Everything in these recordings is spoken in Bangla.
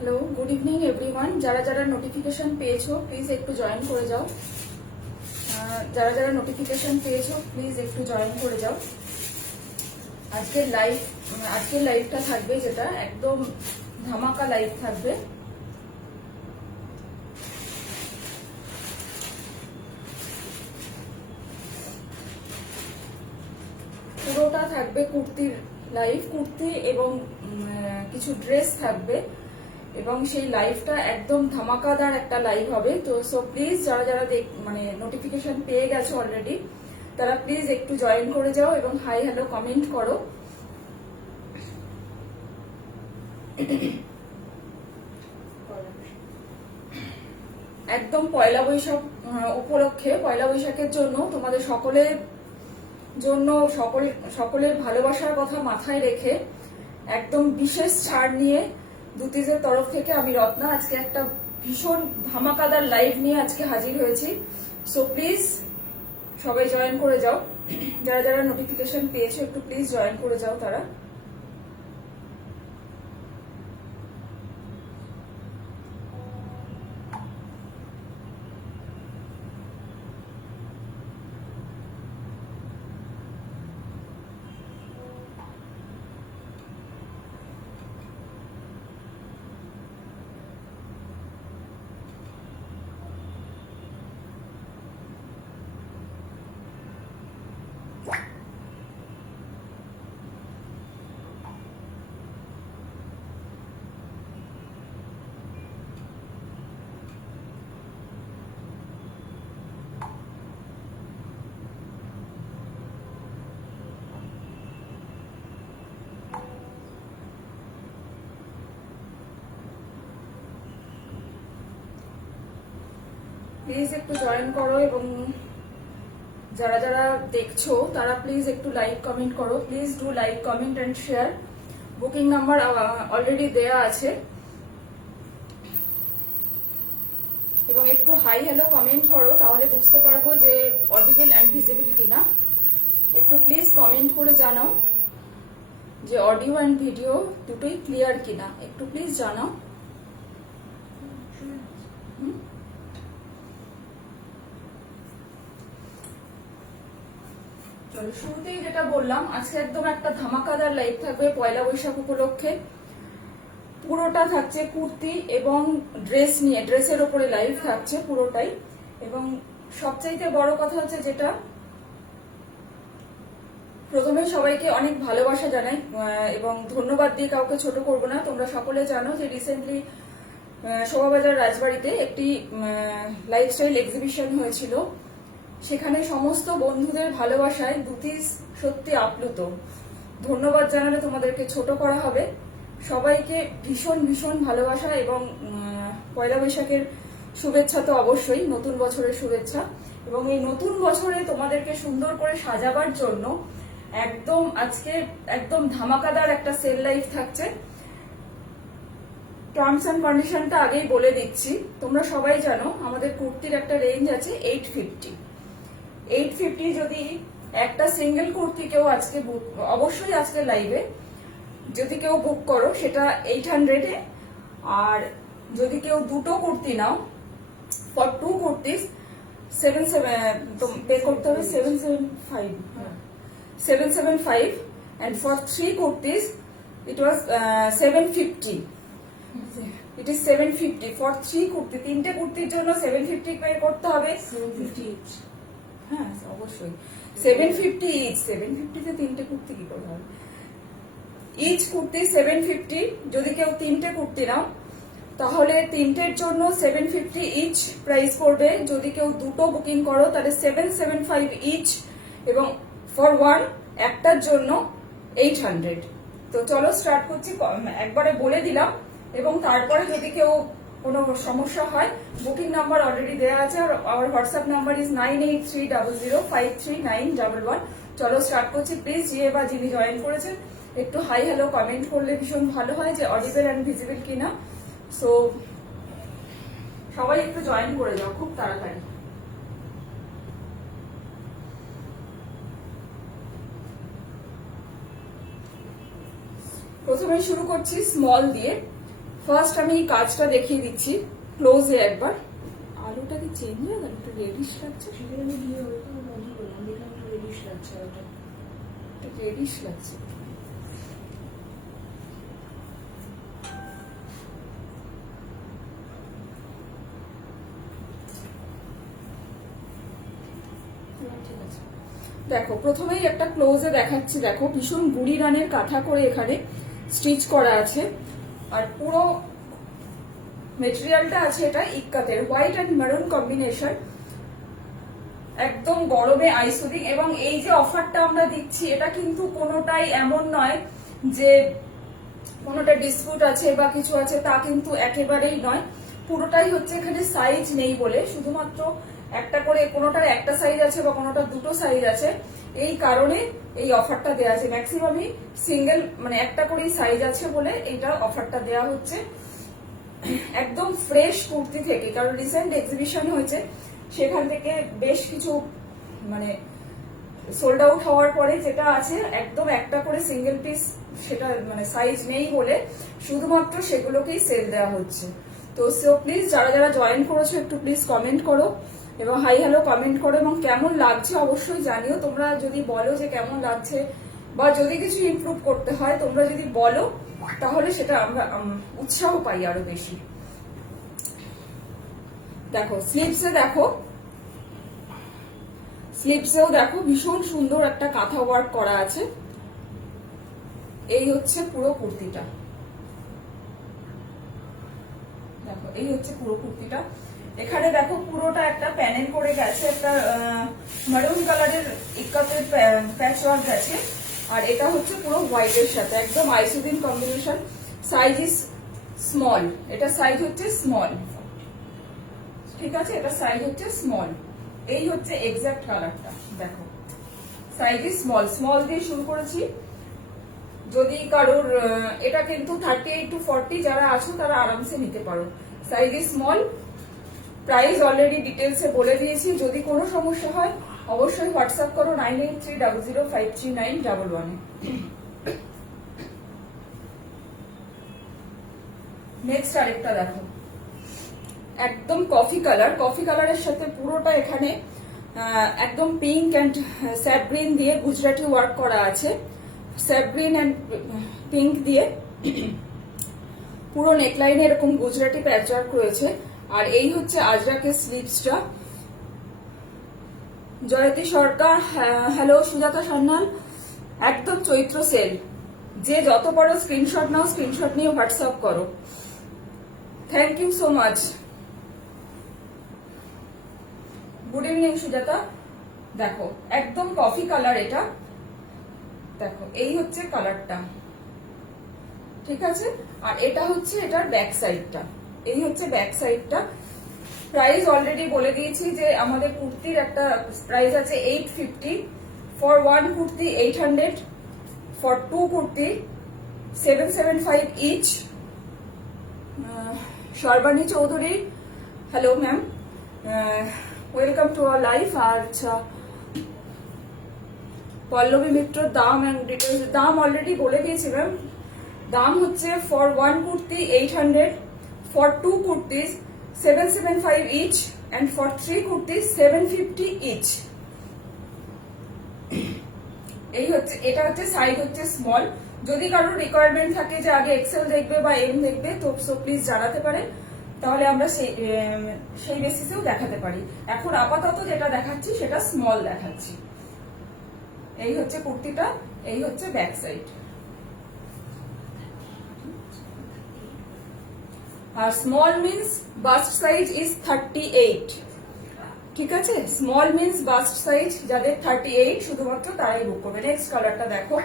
Hello, good evening everyone. যারা যারা নোটিফিকেশন পেয়েছো প্লিজ একটু জয়েন করে যাও। যারা যারা নোটিফিকেশন পেয়েছো প্লিজ একটু জয়েন করে যাও। আজকের লাইভটা থাকবে যেটা একদম ধামাকা লাইভ থাকবে। পুরোটা থাকবে কুর্তির লাইভ, কুর্তি এবং কিছু ড্রেস থাকবে এবং সেই লাইভটা একদম ধামাকাদার একটা লাইভ হবে। তো সো প্লিজ যারা যারা নোটিফিকেশন পেয়ে গেছো অলরেডি তারা প্লিজ একটু জয়েন করে যাও এবং হাই হ্যালো কমেন্ট করো। একদম পয়লা বৈশাখ উপলক্ষে, পয়লা বৈশাখের জন্য তোমাদের সকলের ভালোবাসার কথা মাথায় রেখে একদম বিশেষ ছাড় নিয়ে দুতিজের তরফ থেকে আমি রত্না আজকে একটা ভীষণ ধামাকাদার লাইভ নিয়ে আজকে হাজির হয়েছি। সো প্লিজ সবাই জয়েন করে যাও। যারা যারা নোটিফিকেশন পেয়েছো একটু প্লিজ জয়েন করে যাও তারা। প্লিজ একটু জয়েন করো এবং যারা যারা দেখছো তারা প্লিজ একটু লাইক কমেন্ট করো। Please do like comment and share. Booking number already দেয়া আছে এবং একটু হাই হ্যালো কমেন্ট করো, তাহলে বুঝতে পারবো যে অডিবল অ্যান্ড ভিজিবল কিনা। একটু প্লিজ কমেন্ট করে জানাও যে অডিও অ্যান্ড ভিডিও দুটোই ক্লিয়ার কিনা, একটু প্লিজ জানাও। শুরুতেই যেটা বললাম, আজকে একদম একটা ধামাকাদার লাইভ থাকবে পয়লা বৈশাখ উপলক্ষে। পুরোটা থাকছে কুর্তি এবং ড্রেস নিয়ে, ড্রেসের ওপরে লাইভ থাকছে পুরোটাই। এবং সবচাইতে বড় কথা হচ্ছে যেটা, প্রথমে সবাইকে অনেক ভালোবাসা জানাই এবং ধন্যবাদ দিয়ে কাউকে ছোট করব না। তোমরা সকলে জানো যে রিসেন্টলি শোভাবাজার রাজবাড়িতে একটি লাইফস্টাইল এক্সিবিশন হয়েছিল। সেখানে সমস্ত বন্ধুদের ভালোবাসায় দুতিজ সত্যি আপ্লুত। ধন্যবাদ জানালে তোমাদেরকে ছোট করা হবে। সবাইকে ভীষণ ভীষণ ভালোবাসা এবং পয়লা বৈশাখের শুভেচ্ছা তো অবশ্যই, নতুন বছরের শুভেচ্ছা। এবং এই নতুন বছরে তোমাদেরকে সুন্দর করে সাজাবার জন্য আজকে একদম ধামাকাদার একটা সেল লাইভ থাকছে। টার্মস অ্যান্ড কন্ডিশনটা আগেই বলে দিচ্ছি। তোমরা সবাই জানো আমাদের কুর্তির একটা রেঞ্জ আছে 850। যদি একটা সিঙ্গেল কুর্তি কেউ আজকে অবশ্যই আজকে লাইভে যদি কেউ বুক করো সেটা 800-এ, আর যদি কেউ দুটো কুর্তি নাও ফর 2 কুর্তিস পে করতে হবে 775 and for 3 kurtis it was 750. It is 750 for 3 kurti। তিনটে কুর্তির জন্য 750 পে করতে হবে। 750 each। হ্যাঁ অবশ্যই 750 each। 750 তে তিনটে কুর্তি কি করে হবে? ইচ কুর্তি 750। যদি কেউ তিনটে কুর্তি নাও তাহলে তিনটের জন্য 750 ইচ প্রাইস পড়বে। যদি কেউ দুটো বুকিং করো তাহলে 775 ইচ এবং ফর 1 একটার জন্য 800। তো চলো স্টার্ট করছি। একবারে বলে দিলাম এবং তারপরে যদি কেউ কোনো সমস্যা হয়, বুকিং নাম্বার অলরেডি দেওয়া আছে আর আমার হোয়াটসঅ্যাপ নাম্বার ইজ 9830053911। চলো স্টার্ট করছি। প্লিজ যিনি জয়েন করেছেন একটু হাই হ্যালো কমেন্ট করলে ভীষণ ভালো হয় যে অডিবল অ্যান্ড ভিজিবল কিনা। সো সবাই একটু জয়েন করে যাও খুব তাড়াতাড়ি। প্রথমে শুরু করছি স্মল দিয়ে। ফার্স্ট আমি কাজটা দেখিয়ে দিচ্ছি ক্লোজে একবার। আলুটা কি চেঞ্জ হয়ে গেল, একটু রেডিশ লাগছে, সেখানে আমি দিয়ে ওটা বন্ধ করলাম, দেখলাম একটু রেডিশ লাগছে, ওটা রেডিশ লাগছে। ঠিক আছে। দেখো প্রথমেই একটা ক্লোজে দেখাচ্ছি, দেখো ভীষণ গুড়ি রানের কাঁথা করে এখানে স্টিচ করা আছে। আর পুরো মেটেরিয়ালটা আছে এটা ইক্কাতের, হোয়াইট অ্যান্ড মেরুন কম্বিনেশন, একদম গরমে আইসুদিং। এবং এই যে অফারটা আমরা দিচ্ছি এটা কিন্তু কোনোটাই এমন নয় যে কোনোটা ডিসপুট আছে বা কিছু আছে, তা কিন্তু একেবারেই নয়। পুরোটাই হচ্ছে এখানে সাইজ নেই বলে, শুধুমাত্র একটা করে, কোনোটার একটা সাইজ আছে বা কোনোটার দুটো সাইজ আছে, এই কারণে এই অফারটা দেওয়া আছে। ম্যাক্সিমামই সিঙ্গেল, মানে একটা করেই সাইজ আছে বলে এইটা অফারটা দেওয়া হচ্ছে। একদম ফ্রেশ কুর্তি থেকে, কারণ রিসেন্ট এক্সিবিশন হয়েছে, সেখান থেকে বেশ কিছু মানে সোল্ড আউট হওয়ার পরে যেটা আছে একদম একটা করে সিঙ্গেল পিস, সেটা মানে সাইজ নেই বলে শুধুমাত্র সেগুলোকেই সেল দেওয়া হচ্ছে। তো সো প্লিজ যারা যারা জয়েন করেছো একটু প্লিজ কমেন্ট করো এবং হাই হ্যালো কমেন্ট করো, এবং কেমন লাগছে অবশ্যই জানিও। তোমরা যদি বলো যে কেমন লাগছে বা যদি কিছু ইমপ্রুভ করতে হয় তোমরা যদি বলো, তাহলে সেটা আমরা উৎসাহ পাই আরো বেশি। দেখো স্লিভসে, দেখো স্লিভসেও দেখো ভীষণ সুন্দর একটা কাঁথা ওয়ার্ক করা আছে। এই হচ্ছে পুরো কুর্তিটা, দেখো এই হচ্ছে পুরো কুর্তিটা। এখানে দেখো পুরোটা একটা প্যানেল করে গেছে, একটা মারুন কালারের ইক্কাতের প্যাচ ওয়ার্ক গেছে। আর এটা হচ্ছে পুরো হোয়াইটের সাথে একদম আইসুদিন কম্বিনেশন। সাইজ ইজ স্মল, এটা সাইজ হচ্ছে স্মল, ঠিক আছে, এটা সাইজ হচ্ছে স্মল। এই হচ্ছে এক্সাক্ট কালারটা, দেখো সাইজ ইজ স্মল, স্মল দিয়ে শুরু করেছি। যদি কারোর এটা কিন্তু 38 to 40 যারা আছো তারা আরামসে নিতে পারো। Size is small, price already ডিটেলসে বলে দিয়েছি। যদি কোনো সমস্যা হয় অবশ্যই হোয়াটসঅ্যাপ করো 9830053911। নেক্সট আরেকটা দেখো, একদম কফি কালার, কফি কালারের সাথে পুরোটা এখানে একদম পিঙ্ক অ্যান্ড স্যাপ গ্রিন দিয়ে গুজরাটি ওয়ার্ক করা আছে। স্যাপ গ্রিন অ্যান্ড পিঙ্ক দিয়ে পুরো নেকলাইনে এরকম গুজরাটি প্যাচ ওয়ার্ক রয়েছে। আর এই হচ্ছে আজরাকের স্লিভসটা। জয়তী সরকার, হ্যালো সুজাতা সান্যাল, একদম চৈত্র সেল, যে যত পারো স্ক্রিনশট নাও, স্ক্রিনশট নিয়ে হোয়াটসঅ্যাপ করো। Thank you so much, good evening Sujata. দেখো একদম কফি কালার এটা, দেখো এই হচ্ছে কালারটা, ঠিক আছে। আর এটা হচ্ছে এটার ব্যাক সাইডটা, এই হচ্ছে ব্যাক সাইডটা। প্রাইস অলরেডি বলে দিয়েছি যে আমাদের কুর্তির একটা প্রাইস আছে 850, for one kurti 800, for two kurti 775 each. Sarbani Chowdhury, hello ma'am, welcome to our life. আচ্ছা পল্লবী মিত্র, দাম এন্ড ডিটেলস, দাম অলরেডি বলে দিয়েছি ম্যাম। দাম হচ্ছে for one kurti 800, for two kurtis 775 each, and for three kurtis 750 each. এই হচ্ছে, এটা হচ্ছে সাইজ হচ্ছে স্মল। যদি কারোর রিকোয়ারমেন্ট থাকে যে আগে এক্সেল দেখবে বা এম দেখবে, তো সো প্লিজ জানাতে পারেন, তাহলে আমরা সেই বেসিসেও দেখাতে পারি। এখন আপাতত যেটা দেখাচ্ছি সেটা স্মল দেখাচ্ছি। এই হচ্ছে কুর্তিটা, এই হচ্ছে ব্যাক সাইড। আর small means bust size is 38, ঠিক আছে। স্মল মিন্স বাস্ট সাইজ যাদের 38 শুধুমাত্র তারাই বুক করবে। নেক্সট কালারটা দেখো,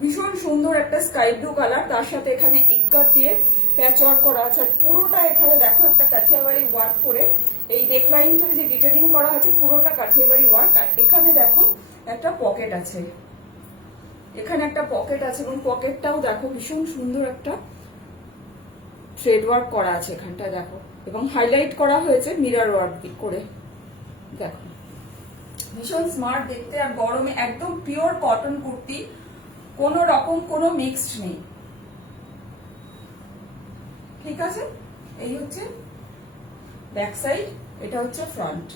ভীষণ সুন্দর একটা স্কাই ব্লু কালার, তার সাথে এখানে ইক্কাত দিয়ে প্যাচ ওয়ার্ক করা আছে। আর পুরোটা এখানে দেখো একটা কাঠিয়াবাড়ি ওয়ার্ক করে এই নেকলাইনটার যে ডিটেলিং করা আছে পুরোটা কাঠিয়াবাড়ি ওয়ার্ক। আর এখানে দেখো একটা পকেট আছে, এখানে একটা পকেট আছে, এবং পকেটটাও দেখো ভীষণ সুন্দর একটা থ্রেড ওয়ার্ক করা আছে এখানটা দেখো, এবং হাইলাইট করা হয়েছে মিরর ওয়ার্ক করে, দেখো ভীষণ স্মার্ট দেখতে। আর গরমে একদম পিওর কটন কুর্তি, কোনো রকম কোনো মিক্সড নেই। ঠিক আছে, এই হচ্ছে ব্যাক সাইড, এটা হচ্ছে ফ্রন্ট।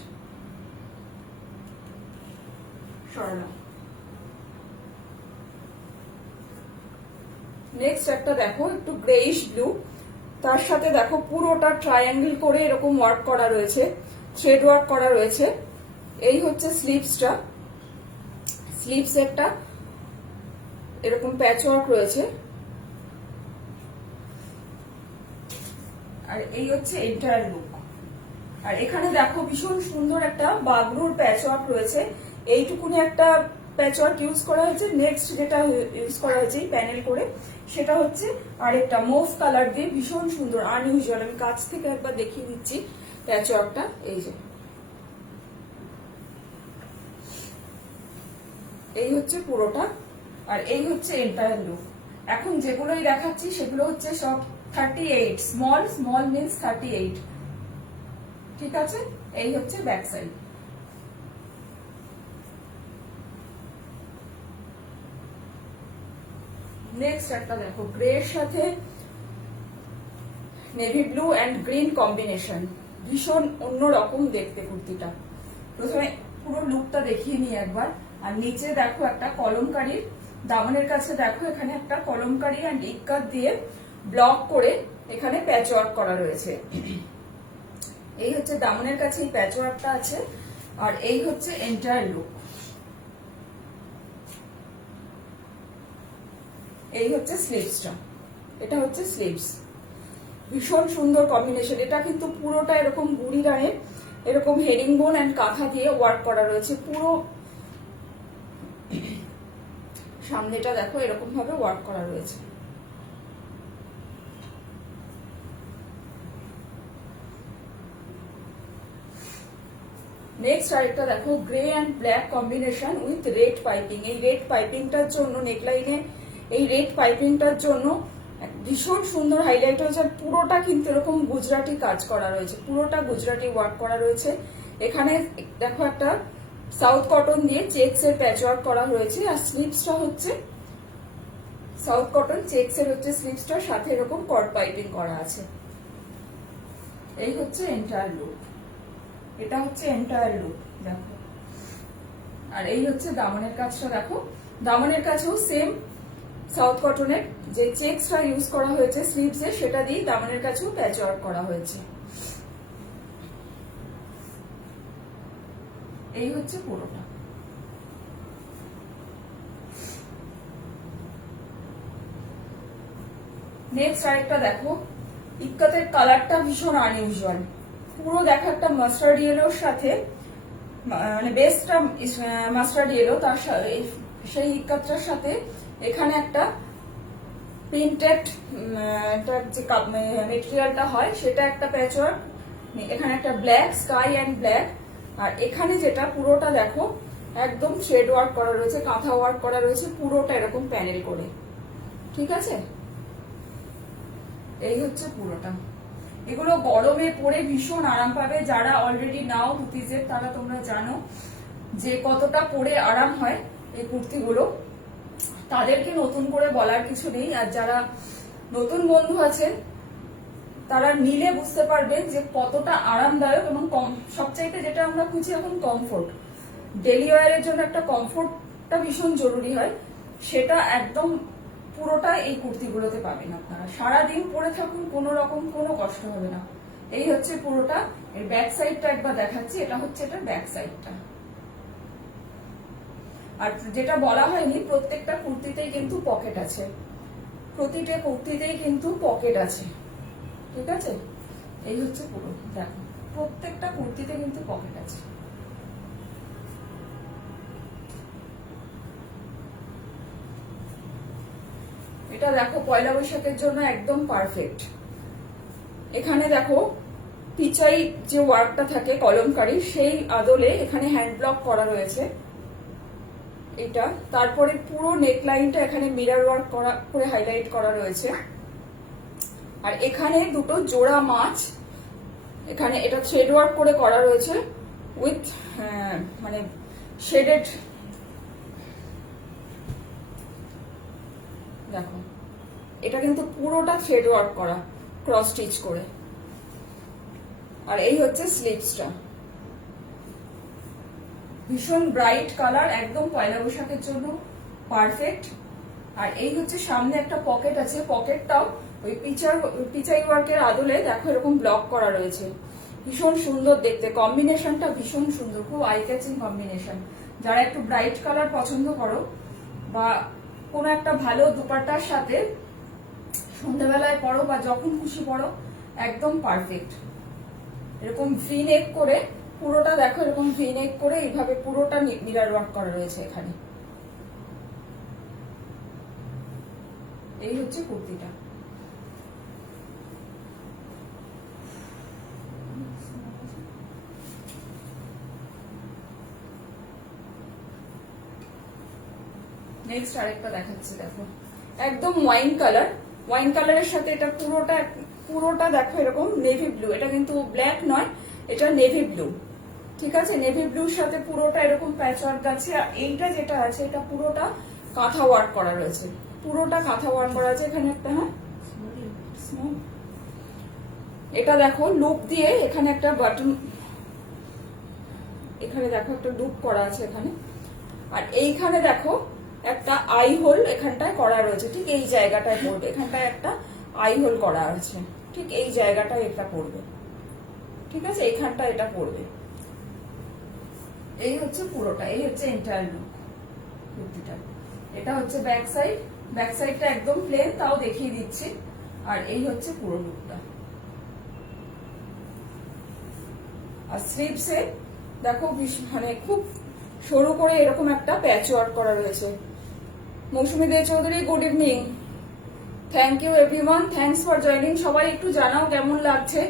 সরানো। নেক্সট একটা দেখো একটু গ্রেইশ ব্লু, তার সাথে দেখো পুরোটা ট্রায়াঙ্গেল করে এরকম ওয়ার্ক করা রয়েছে, থ্রেড ওয়ার্ক করা রয়েছে। এই হচ্ছে স্লিভসটা, স্লিভস একটা এরকম প্যাচ ওয়ার্ক রয়েছে, আর এই হচ্ছে এন্টায়ার লুক। আর এখানে দেখো ভীষণ সুন্দর একটা বাগরুর প্যাচ ওয়ার্ক রয়েছে, এইটুকুনি একটা প্যাচ ওয়ার্ক ইউজ করা হয়েছে। নেক্সট যেটা ইউজ করা হয়েছে প্যানেল করে, সেটা হচ্ছে আরেকটা মুভ কালার দিয়ে ভীষণ সুন্দর আনইউজুয়াল। আমি কাছ থেকে একবার দেখিয়ে দিচ্ছি প্যাচ ওয়ার্কটা, এই যে এই হচ্ছে পুরোটা, আর এই হচ্ছে এন্টায়ার লুক। এখন যেগুলোই দেখাচ্ছি সেগুলো হচ্ছে সব 38, স্মল স্মল মিন্স 38, ঠিক আছে। এই হচ্ছে ব্যাক সাইড। নেক্সট একটা দেখো গ্রে এর সাথে navy blue and green combination, ভীষণ অন্যরকম দেখতে কুর্তিটা। প্রথমে পুরো লুকটা দেখিয়ে নিই একবার। আর নিচে দেখো একটা কলমকারীর, দামনের কাছে দেখো এখানে একটা কলমকারী এন্ড ইক্কাত দিয়ে ব্লক করে এখানে প্যাচ ওয়ার্ক করা রয়েছে। এই হচ্ছে দামনের কাছে এই প্যাচ ওয়ার্কটা আছে, আর এই হচ্ছে এন্টায়ার লুক। এই হচ্ছে স্লিভসটা, এটা হচ্ছে স্লিভস। ভীষণ সুন্দর কম্বিনেশন, এটা কিন্তু পুরোটা এরকম বুড়ি রানের এরকম হেরিং বোন এন্ড কাঁথা দিয়ে ওয়ার্ক করা রয়েছে। পুরো সামনেটা দেখো এরকম ভাবে ওয়ার্ক করা রয়েছে। নেক্সট আরেকটা দেখো grey and black combination with red piping. এই রেড পাইপিংটার জন্য নেকলাইনে এই রেড পাইপিংটার জন্য ভীষণ সুন্দর হাইলাইট হয়েছে। পুরোটা কিন্তু এরকম গুজরাটি কাজ করা রয়েছে, পুরোটা গুজরাটি ওয়ার্ক করা রয়েছে। এখানে দেখো একটা সাউথ কটন দিয়ে চেকস এর প্যাচ ওয়ার্ক করা হয়েছে, আর স্লিভসটা হচ্ছে সাউথ কটন চেকস এর হচ্ছে স্লিভসটার সাথে এরকম কট পাইপিং করা আছে। এই হচ্ছে এন্টায়ার লুক, এটা হচ্ছে এন্টায়ার লুক দেখো। আর এই হচ্ছে দামনের কাজটা দেখো, দামনের কাছেও সেম সাউথ কটনের যে চেকসটা ইউজ করা হয়েছে স্লিভসে, সেটা দিয়ে দামনের কাছেও প্যাচ ওয়ার্ক করা হয়েছে। এই হচ্ছে পুরোটা। নেক্সট আরেকটা দেখো, ইক্কাতের কালারটা ভীষণ আনইউজুয়াল। পুরো দেখো একটা মাস্টার্ড ইয়েলোর সাথে, মানে বেসটা মাস্টার্ড ইয়েলো, তার সেই ইক্কাতটার সাথে এখানে একটা প্রিন্টেড যে মেটেরিয়ালটা হয় সেটা একটা প্যাচওয়ার্ক, এখানে একটা ব্ল্যাক স্কাই এন্ড ব্ল্যাক, আর এখানে যেটা পুরোটা দেখো একদম থ্রেড ওয়ার্ক করা রয়েছে, কাঁথা ওয়ার্ক করা রয়েছে, পুরোটা এরকম প্যানেল করে, ঠিক আছে। এই হচ্ছে পুরোটা। এগুলো গরমে পরে ভীষণ আরাম পাবে। যারা অলরেডি নাও কুর্তিজের, তারা তোমরা জানো যে কতটা পরে আরাম হয় এই কুর্তিগুলো, তাদেরকে নতুন করে বলার কিছু নেই। আর যারা নতুন বন্ধু আছেন তারা নিলে বুঝতে পারবেন যে কতটা আরামদায়ক, এবং সবচাইতে যেটা আমরা খুঁজি এখন কমফোর্ট, ডেলি ওয়ারের জন্য একটা কমফোর্টটা ভীষণ জরুরি হয়, সেটা একদম পুরোটা এই কুর্তিগুলোতে পাবেন আপনারা। সারাদিন পরে থাকুন, কোনো রকম কোনো কষ্ট হবে না। এই হচ্ছে পুরোটা। এর ব্যাক সাইডটা একবার দেখাচ্ছি, এটা হচ্ছে এটার ব্যাক সাইডটা। আর যেটা বলা হয়নি, প্রত্যেকটা কুর্তিতেই কিন্তু পকেট আছে, প্রতিটা কুর্তিতেই কিন্তু পকেট আছে, ঠিক আছে। এই হচ্ছে পুরো, দেখো প্রত্যেকটা কুর্তিতে কিন্তু পকেট আছে। এটা দেখো পয়লা বৈশাখের জন্য একদম পারফেক্ট। এখানে দেখো পিচাই যে ওয়ার্কটা থাকে কলমকারী, সেই আদলে এখানে হ্যান্ড ব্লক করা রয়েছে এটা। তারপরে পুরো নেকলাইনটা এখানে মিরর ওয়ার্ক করা করে হাইলাইট করা রয়েছে। আর এখানে দুটো জোড়া মাছ, এখানে এটা থ্রেড ওয়ার্ক করে করা রয়েছে উইথ মানে শেডেড, দেখো এটা কিন্তু পুরোটা থ্রেড ওয়ার্ক করা, ক্রস স্টিচ করে। আর এই হচ্ছে স্লিভসটা, ভীষণ ব্রাইট কালার, একদম পয়লা বৈশাখের জন্য পারফেক্ট। আর এই হচ্ছে সামনে একটা পকেট আছে, পকেটটাও ওই পিচাই ওয়ার্কের আদলে দেখো এরকম ব্লক করা রয়েছে, ভীষণ সুন্দর দেখতে, কম্বিনেশনটা ভীষণ সুন্দর, খুব আই ক্যাচিং কম্বিনেশন। যারা একটু ব্রাইট কালার পছন্দ করো বা কোনো একটা ভালো দুপাট্টার সাথে সন্ধ্যাবেলায় পরো বা যখন খুশি পরো, একদম পারফেক্ট। এরকম ভি নেক করে পুরোটা দেখো, এরকম ভি নেক করে এইভাবে পুরোটা মিরর ওয়ার্ক করা রয়েছে এখানে। এই হচ্ছে কুর্তিটা। নেক্সট আরেকটা দেখাচ্ছি, দেখো একদম ওয়াইন কালার, ওয়াইন কালারের সাথে এটা পুরোটা দেখো এরকম নেভি ব্লু, এটা কিন্তু ব্ল্যাক নয়, এটা নেভি ব্লু, ঠিক আছে। নেভি ব্লুর সাথে পুরোটা এরকম প্যাচ ওয়ার্ক আছে। আর এইটা যেটা আছে এটা পুরোটা কাঁথা ওয়ার্ক করা রয়েছে, পুরোটা কাঁথা ওয়ার্ক করা আছে এখানে একটা, হ্যাঁ এটা দেখো লুপ দিয়ে এখানে একটা বাটন, এখানে দেখো একটা লুপ করা আছে এখানে। আর এইখানে দেখো একটা আই হোল এখানটায় করা রয়েছে, ঠিক এই জায়গাটায় পড়বে, এখানটায় একটা আই হোল করা আছে, ঠিক এই জায়গাটায় এটা পড়বে, ঠিক আছে, এইখানটা এটা পড়বে। এই হচ্ছে পুরোটা, এই হচ্ছে এন্টায়ার লুক কুর্তিটা। এটা হচ্ছে ব্যাক সাইড, ব্যাক সাইডটা একদম প্লেন, তাও দেখিয়ে দিচ্ছি। আর এই হচ্ছে পুরো লুকটা। আর স্লিভসে দেখো মানে খুব সরু করে এরকম একটা প্যাচ ওয়ার্ক করা রয়েছে। Mousumi De Chowdhury, good evening, thank you everyone, thanks for joining. সবাই একটু জানাও কেমন লাগছে,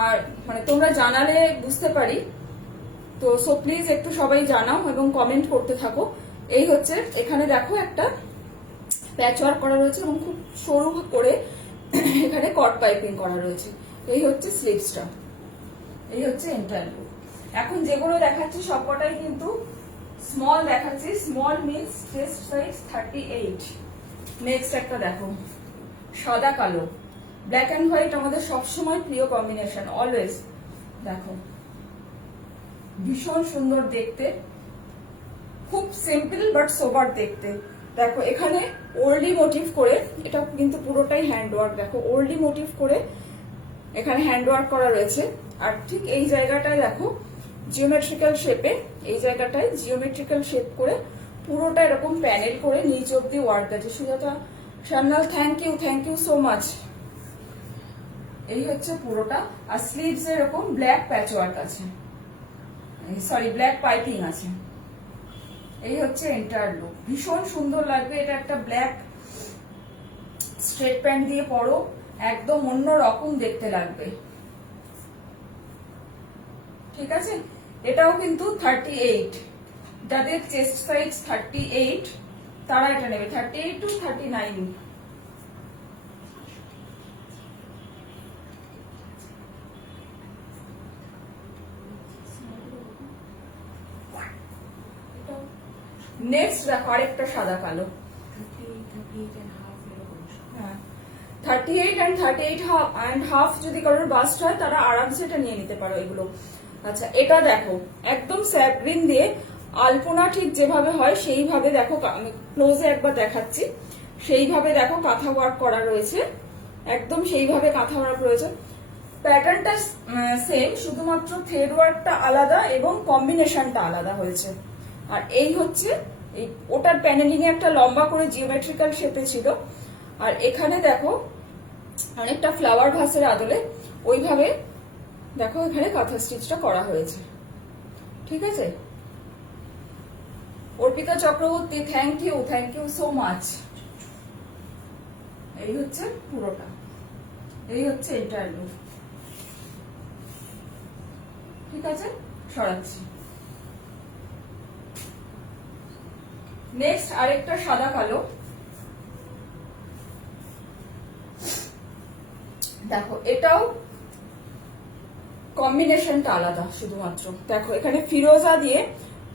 আর মানে তোমরা জানালে বুঝতে পারি, তো সো প্লিজ একটু সবাই জানাও এবং কমেন্ট করতে থাকো। এই হচ্ছে এখানে দেখো একটা প্যাচ ওয়ার্ক করা রয়েছে এবং খুব সরু করে এখানে কট পাইপিং করা রয়েছে। এই হচ্ছে স্লিভসটা, এই হচ্ছে এন্টায়ার লুক। এখন যেগুলো দেখাচ্ছি সবকটাই কিন্তু স্মল দেখাচ্ছি, small means chest size 38। Next একটা দেখো সাদা কালো, ব্ল্যাক এন্ড হোয়াইট আমাদের সবসময় প্রিয় কম্বিনেশন, অলওয়েজ। দেখো ভীষণ সুন্দর দেখতে, খুব সিম্পল বাট সোবার দেখতে। দেখো এখানে ওল্ডি মোটিভ করে, এটা কিন্তু পুরোটাই হ্যান্ড ওয়ার্ক, দেখো ওল্ডি মোটিভ করে এখানে হ্যান্ড ওয়ার্ক করা রয়েছে। আর ঠিক এই জায়গাটায় দেখো জিওমেট্রিক্যাল শেপে, এই জায়গাটায় জিওমেট্রিক্যাল শেপ করে পুরোটা এরকম প্যানেল করে নিচ অব্দি ওয়ার্ক আছে। Sujata Sanyal, thank you so much. এই হচ্ছে পুরোটা। আর স্লিভস এরকম ব্ল্যাক প্যাচ ওয়ার্ক আছে, সরি ব্ল্যাক পাইপিং আছে। এই হচ্ছে এন্টায়ার লুক, ভীষণ সুন্দর লাগবে। এটা একটা ব্ল্যাক স্ট্রেট প্যান্ট দিয়ে পরো, একদম অন্য রকম দেখতে লাগবে, ঠিক আছে। এটাও কিন্তু 38, যাদের চেস্ট সাইজ 38 তারা এটা নেবে, 38 to 39। নেক্সট দেখো আরেকটা সাদা কালো, 38 and 38.5 যদি কারোর বাস্ট হয় তারা আরামসে এটা নিয়ে নিতে পারো এগুলো। আচ্ছা এটা দেখো একদম স্যাপ গ্রিন দিয়ে আলপনা ঠিক যেভাবে হয় সেইভাবে দেখো, আমি ক্লোজে একবার দেখাচ্ছি, সেইভাবে দেখো কাঁথা ওয়ার্ক করা রয়েছে, একদম সেইভাবে কাঁথা ওয়ার্ক রয়েছে। প্যাটার্নটা সেম, শুধুমাত্র থ্রেড ওয়ার্কটা আলাদা এবং কম্বিনেশনটা আলাদা হয়েছে। আর এই হচ্ছে এই ওটার প্যানেলিং এ একটা লম্বা করে জিওমেট্রিক্যাল শেপে ছিল। আর এখানে দেখো অনেকটা ফ্লাওয়ার ভাসের আদলে ওইভাবে দেখো এখানে কাঁথা স্টিচটা করা হয়েছে, ঠিক আছে। Arpita Chakraborty, thank you so much. এই হচ্ছে পুরোটা, এই হচ্ছে এন্টায়ার লুক, ঠিক আছে। সরাচ্ছি। নেক্সট আরেকটা সাদা কালো, দেখো এটাও কম্বিনেশনটা আলাদা, শুধুমাত্র দেখো এখানে ফিরোজা দিয়ে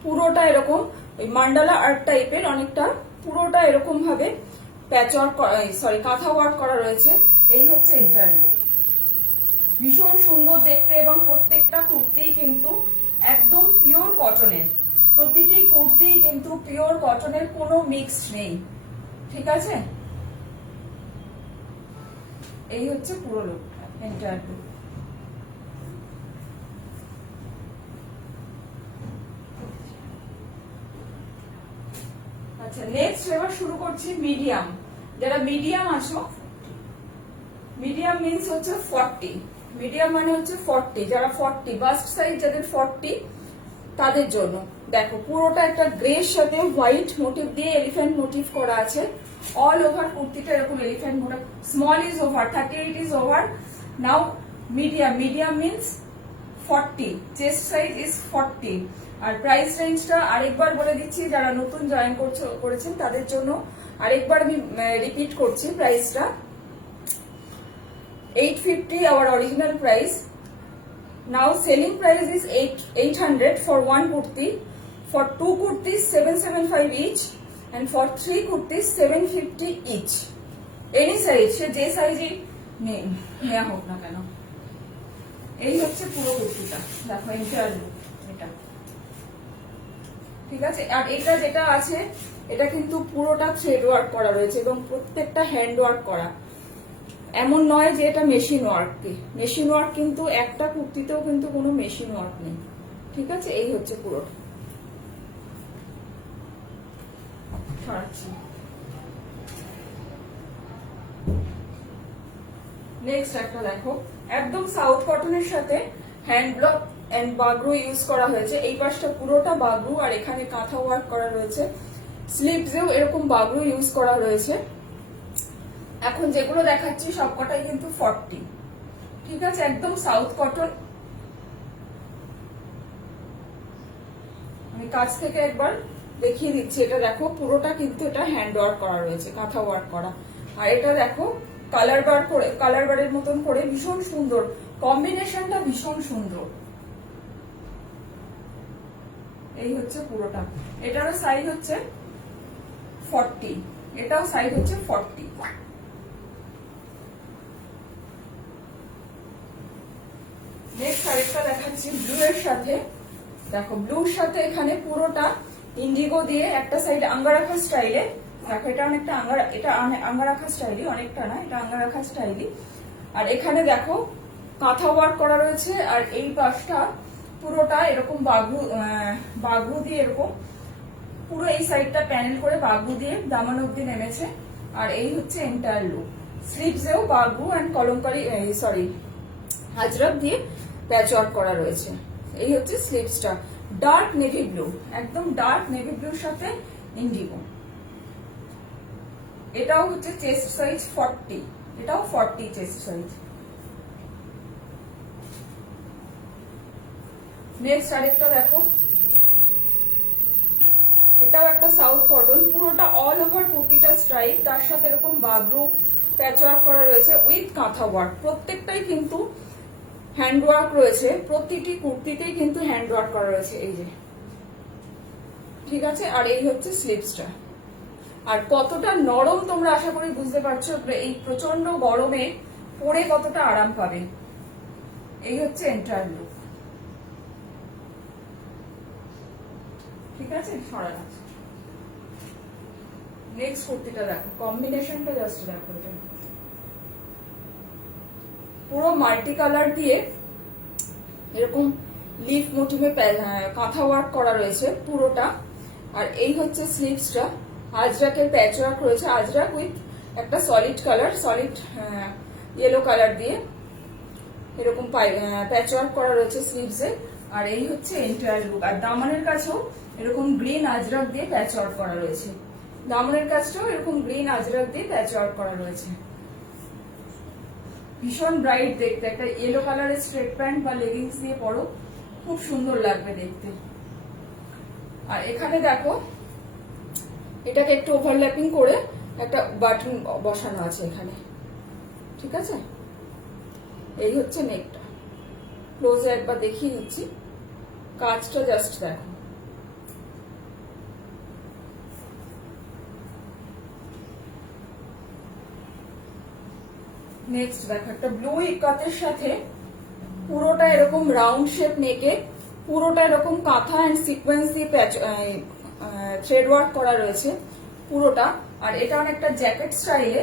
পুরোটা এরকম ওই মান্ডালা আর্ট টাইপের অনেকটা পুরোটা এরকম ভাবে প্যাচ ওয়ার্ক, সরি কাঁথা ওয়ার্ক করা রয়েছে। এই হচ্ছে এন্টায়ার লুক। ভীষণ সুন্দর দেখতে এবং প্রত্যেকটা কুর্তি কিন্তু একদম পিওর কটনের, প্রতিটি কুর্তি কিন্তু পিওর কটনের, কোনো মিক্স নেই, ঠিক আছে। এই হচ্ছে পুরো লুক, এন্টায়ার লুক। আচ্ছা, নেক্সট এবার শুরু করছি মিডিয়াম। যারা মিডিয়াম আছো, মিডিয়াম মিন্স হচ্ছে 40, মিডিয়াম মানে হচ্ছে 40, যারা 40 বাস্ট সাইজ যাদের 40 তাদের জন্য। দেখো পুরোটা একটা গ্রের সাথে হোয়াইট মোটিভ দিয়ে এলিফ্যান্ট মোটিভ করা আছে। অল ওভার কুর্তিটা এরকম elephant motif. Small is over, 38 is over. Now medium, medium means 40, chest size is 40। আর প্রাইস রেঞ্জটা আরেকবার বলে দিচ্ছি, যারা নতুন জয়েন করেছেন তাদের জন্য আরেকবার আমি রিপিট করছি প্রাইসটা। 850 our original price. Now selling price is 800 for one kurti. For two kurtis 775 each, and for three kurtis 750 each. Any size, সে যে সাইজই নেওয়া হোক না কেন। এই হচ্ছে পুরো কুর্তিটা, দেখো এন্টায়ার লুক এটা, ঠিক আছে। আর এটা যেটা আছে এটা কিন্তু পুরোটা থ্রেড ওয়ার্ক করা রয়েছে এবং প্রত্যেকটা হ্যান্ড ওয়ার্ক করা। এমন নয় যে এটা মেশিন ওয়ার্ক, মেশিন ওয়ার্ক কিন্তু একটা কুর্তিতেও কিন্তু কোনো মেশিন ওয়ার্ক নেই, ঠিক আছে। এই হচ্ছে পুরোটা। নেক্সট একটা দেখো, একদম সাউথ কটনের সাথে hand block and Bagru use করা হয়েছে। এই পাশটা পুরোটা বাগরু আর এখানে কাঁথা ওয়ার্ক করা রয়েছে। স্লিভসেও এরকম বাগরু ইউজ করা রয়েছে। এখন যেগুলো দেখাচ্ছি সবকটাই কিন্তু 40, ঠিক আছে, একদম সাউথ কটন। আমি কাছ থেকে একবার দেখিয়ে দিচ্ছি। এটা দেখো পুরোটা কিন্তু এটা হ্যান্ড ওয়ার্ক করা রয়েছে, কাঁথা ওয়ার্ক করা। আর এটা দেখো কালার বার করে, কালার বারের মতন করে, ভীষণ সুন্দর কম্বিনেশনটা, ভীষণ সুন্দর। এই হচ্ছে পুরোটা। এটারও সাইজ হচ্ছে 40, এটাও সাইজ হচ্ছে 40। নেক্সট আরেকটা দেখাচ্ছি ব্লু এর সাথে। দেখো ব্লুর সাথে এখানে পুরোটা ইন্ডিগো দিয়ে একটা সাইড আঙ্গারাখা স্টাইলে। দেখো এটা অনেকটা এটা আঙ্গারাখা স্টাইলি, অনেকটা না, এটা আঙ্গারাখা স্টাইলি। আর এখানে দেখো কাঁথা ওয়ার্ক করা রয়েছে। আর এই পাশটা পুরোটা এরকম বাগরু দিয়ে এরকম পুরো এই সাইডটা প্যানেল করে বাগরু দিয়ে দামান অব্দি নেমেছে। আর এই হচ্ছে এন্টায়ার লুক। স্লিভসেও বাগরু এন্ড কলমকারি হাজরাব দিয়ে প্যাচ ওয়ার্ক করা রয়েছে। এই হচ্ছে স্লিভসটা, ডার্ক নেভি ব্লু, একদম ডার্ক নেভি ব্লুর সাথে ইন্ডিগো। এটাও হচ্ছে চেস্ট সাইজ 40, এটাও 40 চেস্ট সাইজ। নেক্সট আরেকটা দেখো, এটাও একটা সাউথ কটন, পুরোটা অল ওভার কুর্তিটা স্ট্রাইপ, তার সাথে এরকম বাগরু প্যাচ ওয়ার্ক করা রয়েছে উইথ কাঁথা ওয়ার্ক। প্রত্যেকটাই কিন্তু হ্যান্ড ওয়ার্ক রয়েছে, প্রতিটি কুর্তিতেই কিন্তু হ্যান্ড ওয়ার্ক করা রয়েছে, এই যে, ঠিক আছে। আর এই হচ্ছে স্লিভসটা। আর কতটা নরম তোমরা আশা করি বুঝতে পারছো, এই প্রচন্ড গরমে পরে কতটা আরাম পাবে। এই হচ্ছে এন্টায়ার লুক, ঠিক আছে। সরান আছে। নেক্সট কুর্তিটা দেখো, কম্বিনেশনটা জাস্ট দেখো, এটা পুরো মাল্টি কালার দিয়ে এরকম লিফ মোটিভে কাঁথা ওয়ার্ক করা রয়েছে পুরোটা। আর এই হচ্ছে স্লিভসটা, আজরাকের প্যাচ ওয়ার্ক রয়েছে, আজরাক উইথ একটা solid colour, solid yellow colour দিয়ে এরকম প্যাচ ওয়ার্ক করা রয়েছে স্লিভসে। আর এই হচ্ছে এন্টায়ার লুক। আর দামানের কাছেও এরকম গ্রিন আজরাক দিয়ে প্যাচ ওয়ার্ক করা রয়েছে, দামানের কাছেও এরকম গ্রিন আজরাক দিয়ে প্যাচ ওয়ার্ক করা রয়েছে। ভীষণ ব্রাইট দেখতে, একটা ইয়েলো কালারের স্ট্রেট প্যান্ট বা লেগিংস দিয়ে পরো, খুব সুন্দর লাগবে দেখতে। আর এখানে দেখো এটাকে একটু ওভারল্যাপিং করে একটা বাটন বসানো আছে এখানে, ঠিক আছে। এই হচ্ছে নেকটা, ক্লোজে একবার দেখিয়ে দিচ্ছি, কাজটা জাস্ট দেখো। নেক্সট দেখো একটা ব্লু ইকাতের সাথে পুরোটা এরকম রাউন্ড শেপ নেকে, পুরোটা এরকম কাঁথা এন্ড সিকোয়েন্স দিয়ে থ্রেড ওয়ার্ক করা রয়েছে পুরোটা। আর এটা অনেকটা জ্যাকেট স্টাইলে,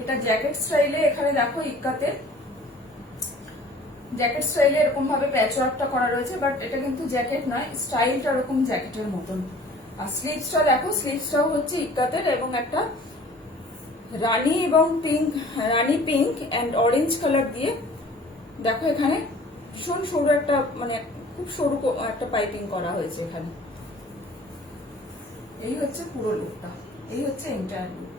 এটা জ্যাকেট স্টাইলে। এখানে দেখো ইক্কাতে জ্যাকেট স্টাইলে এরকম ভাবে প্যাচ ওয়ার্কটা করা রয়েছে, বাট এটা কিন্তু জ্যাকেট নয়, স্টাইলটা এরকম জ্যাকেটের মতন। আর স্লিভসটা দেখো, স্লিভসটাও হচ্ছে ইক্কাতের এবং একটা রানী এবং pink, rani pink and orange colour দিয়ে দেখো এখানে ভীষণ সরু একটা মানে খুব সরু একটা পাইপিং করা হয়েছে এখানে। এই হচ্ছে পুরো লুকটা, এই হচ্ছে এন্টায়ার লুক।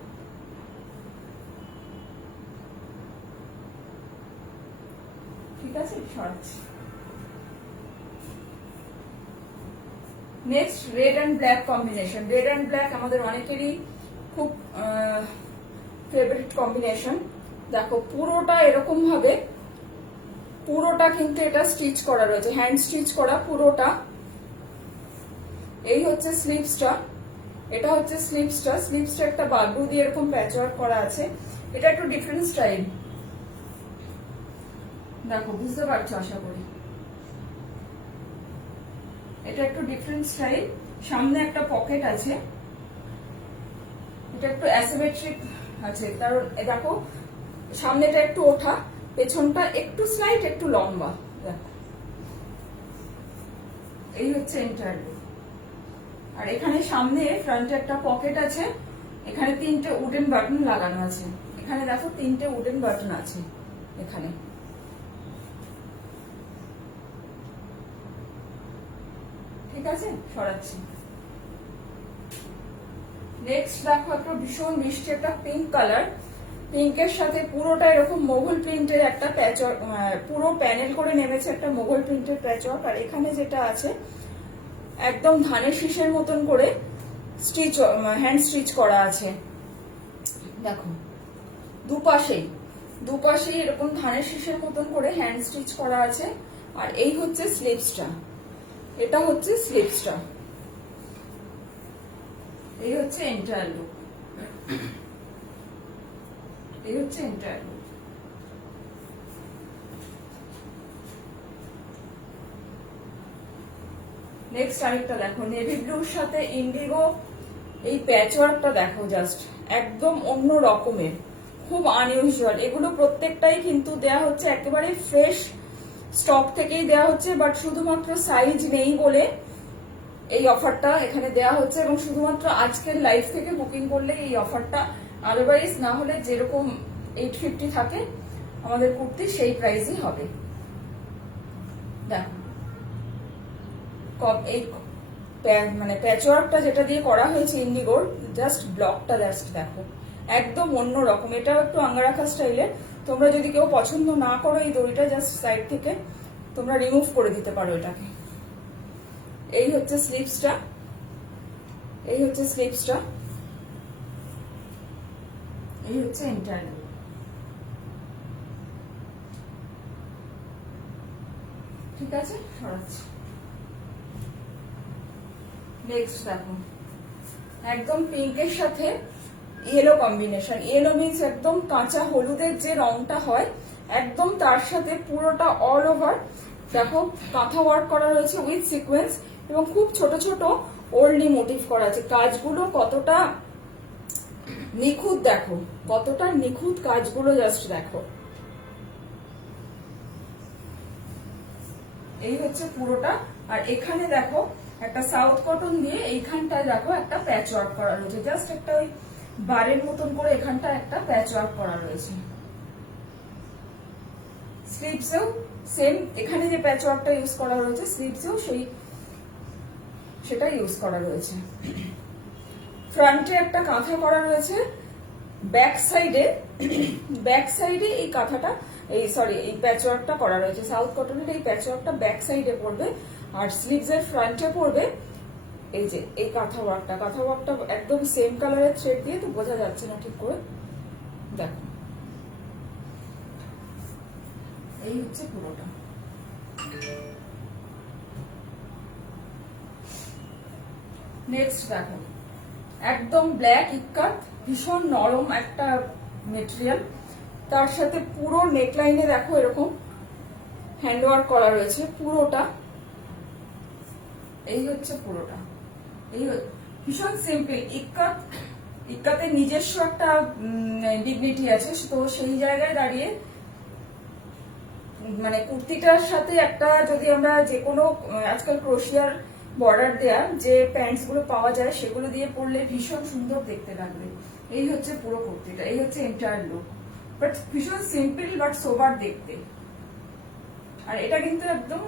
ঠিক আছে, সরাচ্ছি। Next red and black combination. Red and black আমাদের অনেকেরই খুব ফেভারিট কম্বিনেশন। দেখো পুরোটা এরকম ভাবে, পুরোটা কিন্তু এটা স্টিচ করা রয়েছে, হ্যান্ড স্টিচ করা পুরোটা। এই হচ্ছে স্লিভসটা, এটা হচ্ছে স্লিভসটা। স্লিভসটা একটা বাগরু দিয়ে এরকম প্যাচ ওয়ার্ক করা আছে। এটা একটু ডিফারেন্ট স্টাইল, দেখো বুঝতে পারছো আশা করি। এটা একটু ডিফারেন্ট স্টাইল, সামনে একটা পকেট আছে, এটা একটু অ্যাসিমেট্রিক আছে, কারণ দেখো সামনেটা একটু ওঠা, পেছনটা একটু স্লাইট একটু লম্বা। দেখো এই হচ্ছে এন্টায়ার লুক। আর এখানে সামনে ফ্রন্টে একটা পকেট আছে, এখানে 3টে উডেন বাটন লাগানো আছে। এখানে দেখো 3টে উডেন বাটন আছে এখানে। ঠিক আছে, সরাচ্ছি। নেক্সট দেখো একটা ভীষণ মিষ্টি একটা পিঙ্ক কালার, পিঙ্কের সাথে পুরোটা এরকম মোগল প্রিন্টের একটা প্যাচ, পুরো প্যানেল করে নেমেছে একটা মোগল প্রিন্টের প্যাচ ওয়ার্ক। আর এখানে যেটা আছে একদম ধানের শীষের মতন করে স্টিচ, হ্যান্ড স্টিচ করা আছে। দেখো দুপাশেই এরকম ধানের শীষের মতন করে হ্যান্ড স্টিচ করা আছে। আর এই হচ্ছে স্লিভসটা, এটা হচ্ছে স্লিভসটা। এই হচ্ছে এন্টায়ার লুক, এই হচ্ছে এন্টায়ার লুক। নেক্সট আরেকটা দেখো, নেভি ব্লুর সাথে ইন্ডিগো এই প্যাচ ওয়ার্কটা দেখো, জাস্ট একদম অন্য রকমের, খুব আনইউজুয়াল। এগুলো প্রত্যেকটাই কিন্তু দেয়া হচ্ছে একেবারে ফ্রেশ স্টক থেকেই দেয়া হচ্ছে, বাট শুধুমাত্র সাইজ নেই বলে এই অফারটা এখানে দেয়া হচ্ছে, এবং শুধুমাত্র আজকের লাইভ থেকে বুকিং করলে এই অফারটা, আদারওয়াইজ না হলে যেরকম 850 থাকে আমাদের কুর্তি সেই প্রাইসই হবে। দেখো এই মানে প্যাচওয়ার্কটা যেটা দিয়ে করা হয়েছে ইন্ডিগোর, জাস্ট ব্লকটা জাস্ট দেখো একদম অন্য রকম। এটাও একটু আঙ্গারাখা স্টাইলের। তোমরা যদি কেউ পছন্দ না করো এই দড়িটা, জাস্ট সাইড থেকে তোমরা রিমুভ করে দিতে পারো এটাকে। এই হচ্ছে স্লিভসটা, এই হচ্ছে স্লিভসটা, এই হচ্ছে ইন্টারনাল। ঠিক আছে, সরাচ্ছি। নেক্সট দেখো একদম পিঙ্কের সাথে ইয়েলো কম্বিনেশন। ইয়েলো মিন্স একদম কাঁচা হলুদের যে রংটা হয় একদম তার সাথে পুরোটা অল ওভার দেখো কাঁথা ওয়ার্ক করা রয়েছে উইথ সিকোয়েন্স, এবং খুব ছোট ছোট ওল্ডি মোটিভ করা আছে। কাজগুলো কতটা নিখুঁত দেখো, কতটা নিখুঁত কাজগুলো, জাস্ট দেখো। এই হচ্ছে পুরোটা। আর এখানে দেখো একটা সাউথ কটন দিয়ে এইখানটায় দেখো একটা প্যাচ ওয়ার্ক করা রয়েছে, জাস্ট একটা ওই বারের মতন করে এখানটা একটা প্যাচ ওয়ার্ক করা রয়েছে। স্লিভসেও সেম, এখানে যে প্যাচ ওয়ার্কটা ইউজ করা রয়েছে স্লিভসেও সেটা ইউজ করা রয়েছে। ফ্রন্টে একটা কাঁথা করা রয়েছে, ব্যাক সাইডে এই কাঁথাটা এই প্যাচ ওয়ার্কটা করা রয়েছে। সাউথ কটনের এই প্যাচ ওয়ার্কটা ব্যাক সাইডে পড়বে, আর স্লিভস এর ফ্রন্টে পড়বে এই যে এই কাঁথা ওয়ার্কটা একদম সেম কালারের থ্রেড দিয়ে, তো বোঝা যাচ্ছে না ঠিক করে। দেখো এই হচ্ছে পুরোটা। নেক্সট দেখো একদম ব্ল্যাক ইক্কাত, ভীষণ নরম একটা মেটেরিয়াল, তার সাথে পুরো নেকলাইনে দেখো এরকম হ্যান্ডওয়ার্ক করা রয়েছে পুরোটা। এই হচ্ছে পুরোটা, এই ভীষণ সিম্পল। ইক্কাতের নিজস্ব একটা ডিগনিটি আছে, তো সেই জায়গায় দাঁড়িয়ে মানে কুর্তিটার সাথে একটা যদি আমরা যে কোনো আজকাল ক্রোশিয়ার বর্ডার দেয়া যে প্যান্টস গুলো পাওয়া যায় সেগুলো দিয়ে পরলে ভীষণ সুন্দর দেখতে লাগবে। এই হচ্ছে পুরো কুর্তিটা, এই হচ্ছে এন্টায়ার লুক। বাট ভীষণ সিম্পল বাট সোবার দেখতে। আর এটা কিন্তু একদম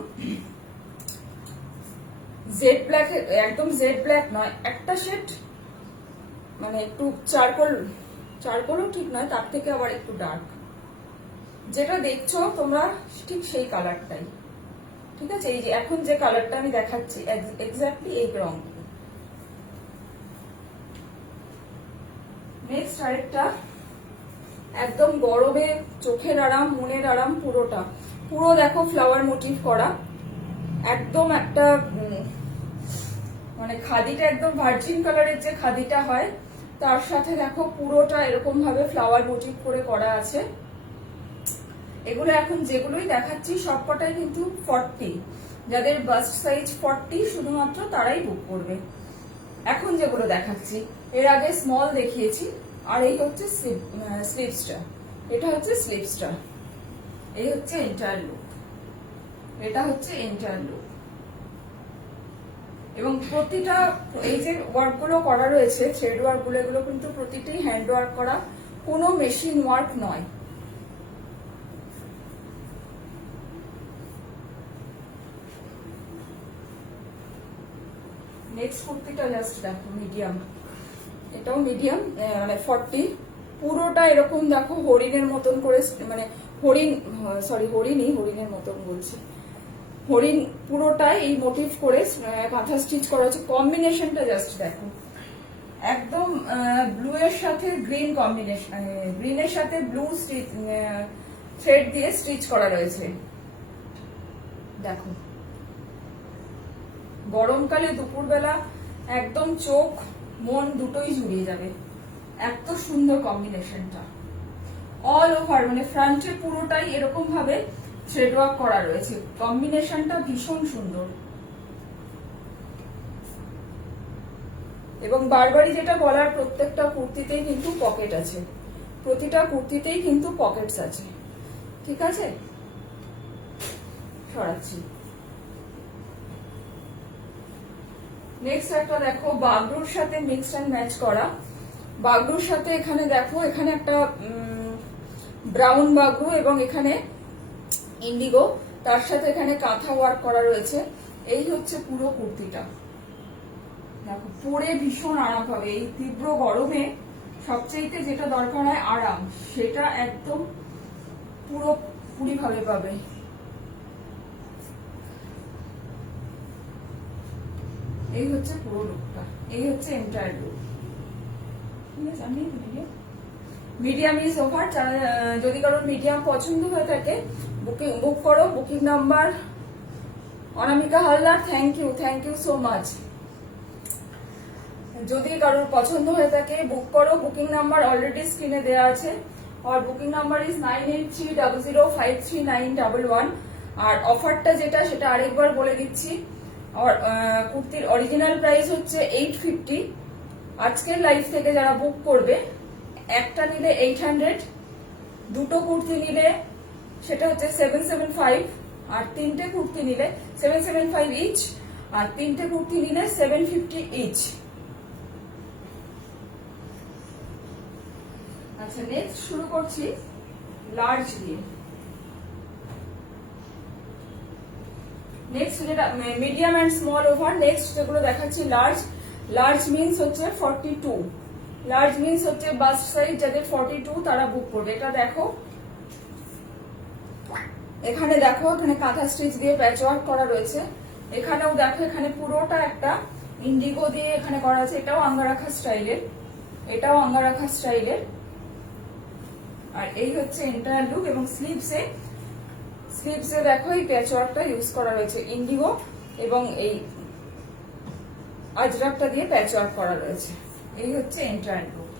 জেড ব্ল্যাক, একদম জেড ব্ল্যাক নয়, একটা শেড মানে একটু চারকোলও ঠিক নয়, তার থেকে আবার একটু ডার্ক। যেটা দেখছো তোমরা ঠিক সেই কালারটাই, ঠিক আছে? এই যে এখন যে কালারটা আমি দেখাচ্ছি এক্স্যাক্টলি এই রং। নেক্সট আরেকটা একদম গরমে চোখের আরাম মনের আরাম পুরোটা, পুরো দেখো ফ্লাওয়ার মোটিভ করা, একদম একটা মানে খাদিটা একদম ভার্জিন কালারের যে খাদিটা হয় তার সাথে দেখো পুরোটা এরকম ভাবে ফ্লাওয়ার মোটিভ করে করা আছে। এগুলো এখন যেগুলোই দেখাচ্ছি সবকটাই কিন্তু 40, যাদের বাস্ট সাইজ 40 শুধুমাত্র তারাই বুক করবে। এখন যেগুলো দেখাচ্ছি, এর আগে স্মল দেখিয়েছি, আর এই হচ্ছে স্লিভসটা, এটা হচ্ছে স্লিভসটা, এই হচ্ছে এন্টায়ার লুক, এটা হচ্ছে এন্টায়ার লুক। এবং প্রতিটা এই যে ওয়ার্ক গুলো করা রয়েছে, থ্রেড ওয়ার্ক গুলো, এগুলো কিন্তু প্রতিটি হ্যান্ড ওয়ার্ক করা, কোনো মেশিন ওয়ার্ক নয়। নেক্সট কুর্তিটা জাস্ট দেখো, মিডিয়াম, এটাও মিডিয়াম মানে 40, পুরোটা এরকম দেখো হরিণের মতন করে, মানে হরিণের মতন বলছি, হরিণ পুরোটাই এই মোটিভ করে কাঁথা স্টিচ করা হচ্ছে। কম্বিনেশনটা জাস্ট দেখো, একদম ব্লু এর সাথে গ্রিন কম্বিনেশন, গ্রিনের সাথে ব্লু থ্রেড দিয়ে স্টিচ করা রয়েছে। দেখো গরমকালে দুপুরবেলা একদম চোখ মন দুটোই জুড়িয়ে যাবে, এত সুন্দর কম্বিনেশনটা। অল ওভার মানে ফ্রন্টে পুরোটাই এরকম ভাবে থ্রেড ওয়ার্ক করা রয়েছে, কম্বিনেশনটা ভীষণ সুন্দর। এবং বারবারই যেটা বলার, প্রত্যেকটা কুর্তিতেই কিন্তু পকেট আছে, প্রতিটা কুর্তিতেই কিন্তু পকেটস আছে, ঠিক আছে? সরাচ্ছি। নেক্সট একটা দেখো বাগরুর সাথে মিক্স অ্যান্ড ম্যাচ করা, বাগরুর সাথে এখানে দেখো, এখানে একটা ব্রাউন বাগরু এবং এখানে ইন্ডিগো, তার সাথে এখানে কাঁথা ওয়ার্ক করা রয়েছে। এই হচ্ছে পুরো কুর্তিটা, দেখো পরে ভীষণ আরাম পাবে। এই তীব্র গরমে সবচেয়ে যেটা দরকার হয় আরাম, সেটা একদম পুরোপুরি ভাবে পাবে। এই হচ্ছে পুরো লুকটা, এই হচ্ছে entire look. Medium is over. যদি কারোর মিডিয়াম পছন্দ হয়ে থাকে বুক করো। Booking number Anamika Haldar, thank you so much. যদি কারোর পছন্দ হয়ে থাকে বুক করো, বুকিং নাম্বার অলরেডি স্ক্রিনে দেওয়া আছে। আর বুকিং নাম্বার ইজ 9830053911। আর অফারটা যেটা, সেটা আরেকবার বলে দিচ্ছি। কুর্তির অরিজিনাল প্রাইস হচ্ছে 850। আজকের লাইভ থেকে যারা বুক করবে, একটা নিলে 800, দুটো কুর্তি নিলে সেটা হচ্ছে 775, আর তিনটে কুর্তি নিলে 775 ইচ, আর তিনটে কুর্তি নিলে 750 ইচ। আচ্ছা, নেক্সট শুরু করছি লার্জ দিয়ে। নেক্সট যেটা medium and small over, next যেগুলো দেখাচ্ছি লার্জ। লার্জ মিন্স হচ্ছে 42, লার্জ মিন্স হচ্ছে বাস্ট সাইজ, যাদের 42 তারা বুক করবে। এটা দেখো, এখানে দেখো, এখানে কাঁথা স্টিচ দিয়ে প্যাচ ওয়ার্ক করা রয়েছে। এখানেও দেখো, এখানে পুরোটা একটা ইন্ডিগো দিয়ে এখানে করা আছে। এটাও আঙ্গারাখা স্টাইলের, এটাও আঙ্গারাখা স্টাইলের। আর এই হচ্ছে এন্টায়ার লুক। এবং স্লিভসে দেখো এই প্যাচ ওয়ার্কটা ইউজ করা রয়েছে, ইন্ডিগো এবং এই আজরাকটা দিয়ে প্যাচ ওয়ার্ক করা রয়েছে। এই হচ্ছে এন্টায়ার লুক,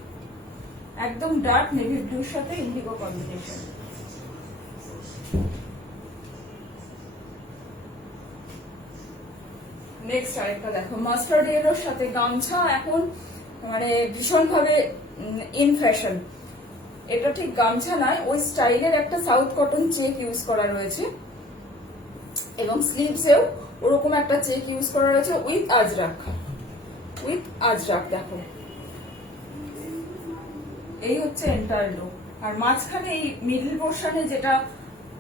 একদম ডার্ক নেভি ব্লুর সাথে ইন্ডিগো কম্বিনেশন। নেক্সট আরেকটা দেখো, মাস্টার্ড ইয়েলোর সাথে গামছা এখন মানে ভীষণ ভাবে ইন ফ্যাশন। এটা ঠিক গামছা নয়, ওই স্টাইলের একটা সাউথ কটন চেক ইউজ করা রয়েছে এবং স্লিভসেও ওরকম একটা চেক ইউজ করা রয়েছে উইথ আজরাক। দেখো এই হচ্ছে এন্টায়ার লুক। আর মাঝখানে এই মিডল পোর্শনে যেটা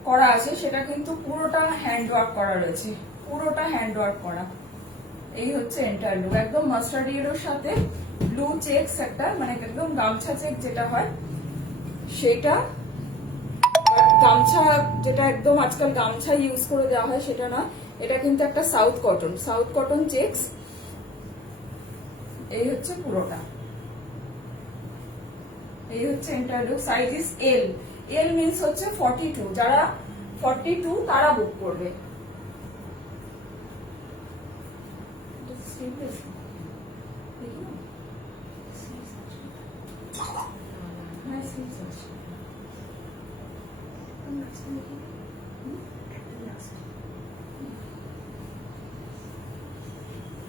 করা আছে সেটা কিন্তু পুরোটা হ্যান্ড ওয়ার্ক করা রয়েছে, পুরোটা হ্যান্ড ওয়ার্ক করা। এই হচ্ছে এন্টায়ার লুক, একদম মাস্টার্ড ইয়েলোর সাথে ব্লু চেকস একটা, মানে একদম গামছা চেক যেটা হয় সেটা। গামছা যেটা একদম আজকাল গামছা ইউজ করে দেওয়া হয় সেটা না, এটা কিন্তু একটা সাউথ কটন চেকস। এই হচ্ছে পুরোটা, এই হচ্ছে entire look. Size is L. L means হচ্ছে 42, যারা 42 তারা বুক করবে।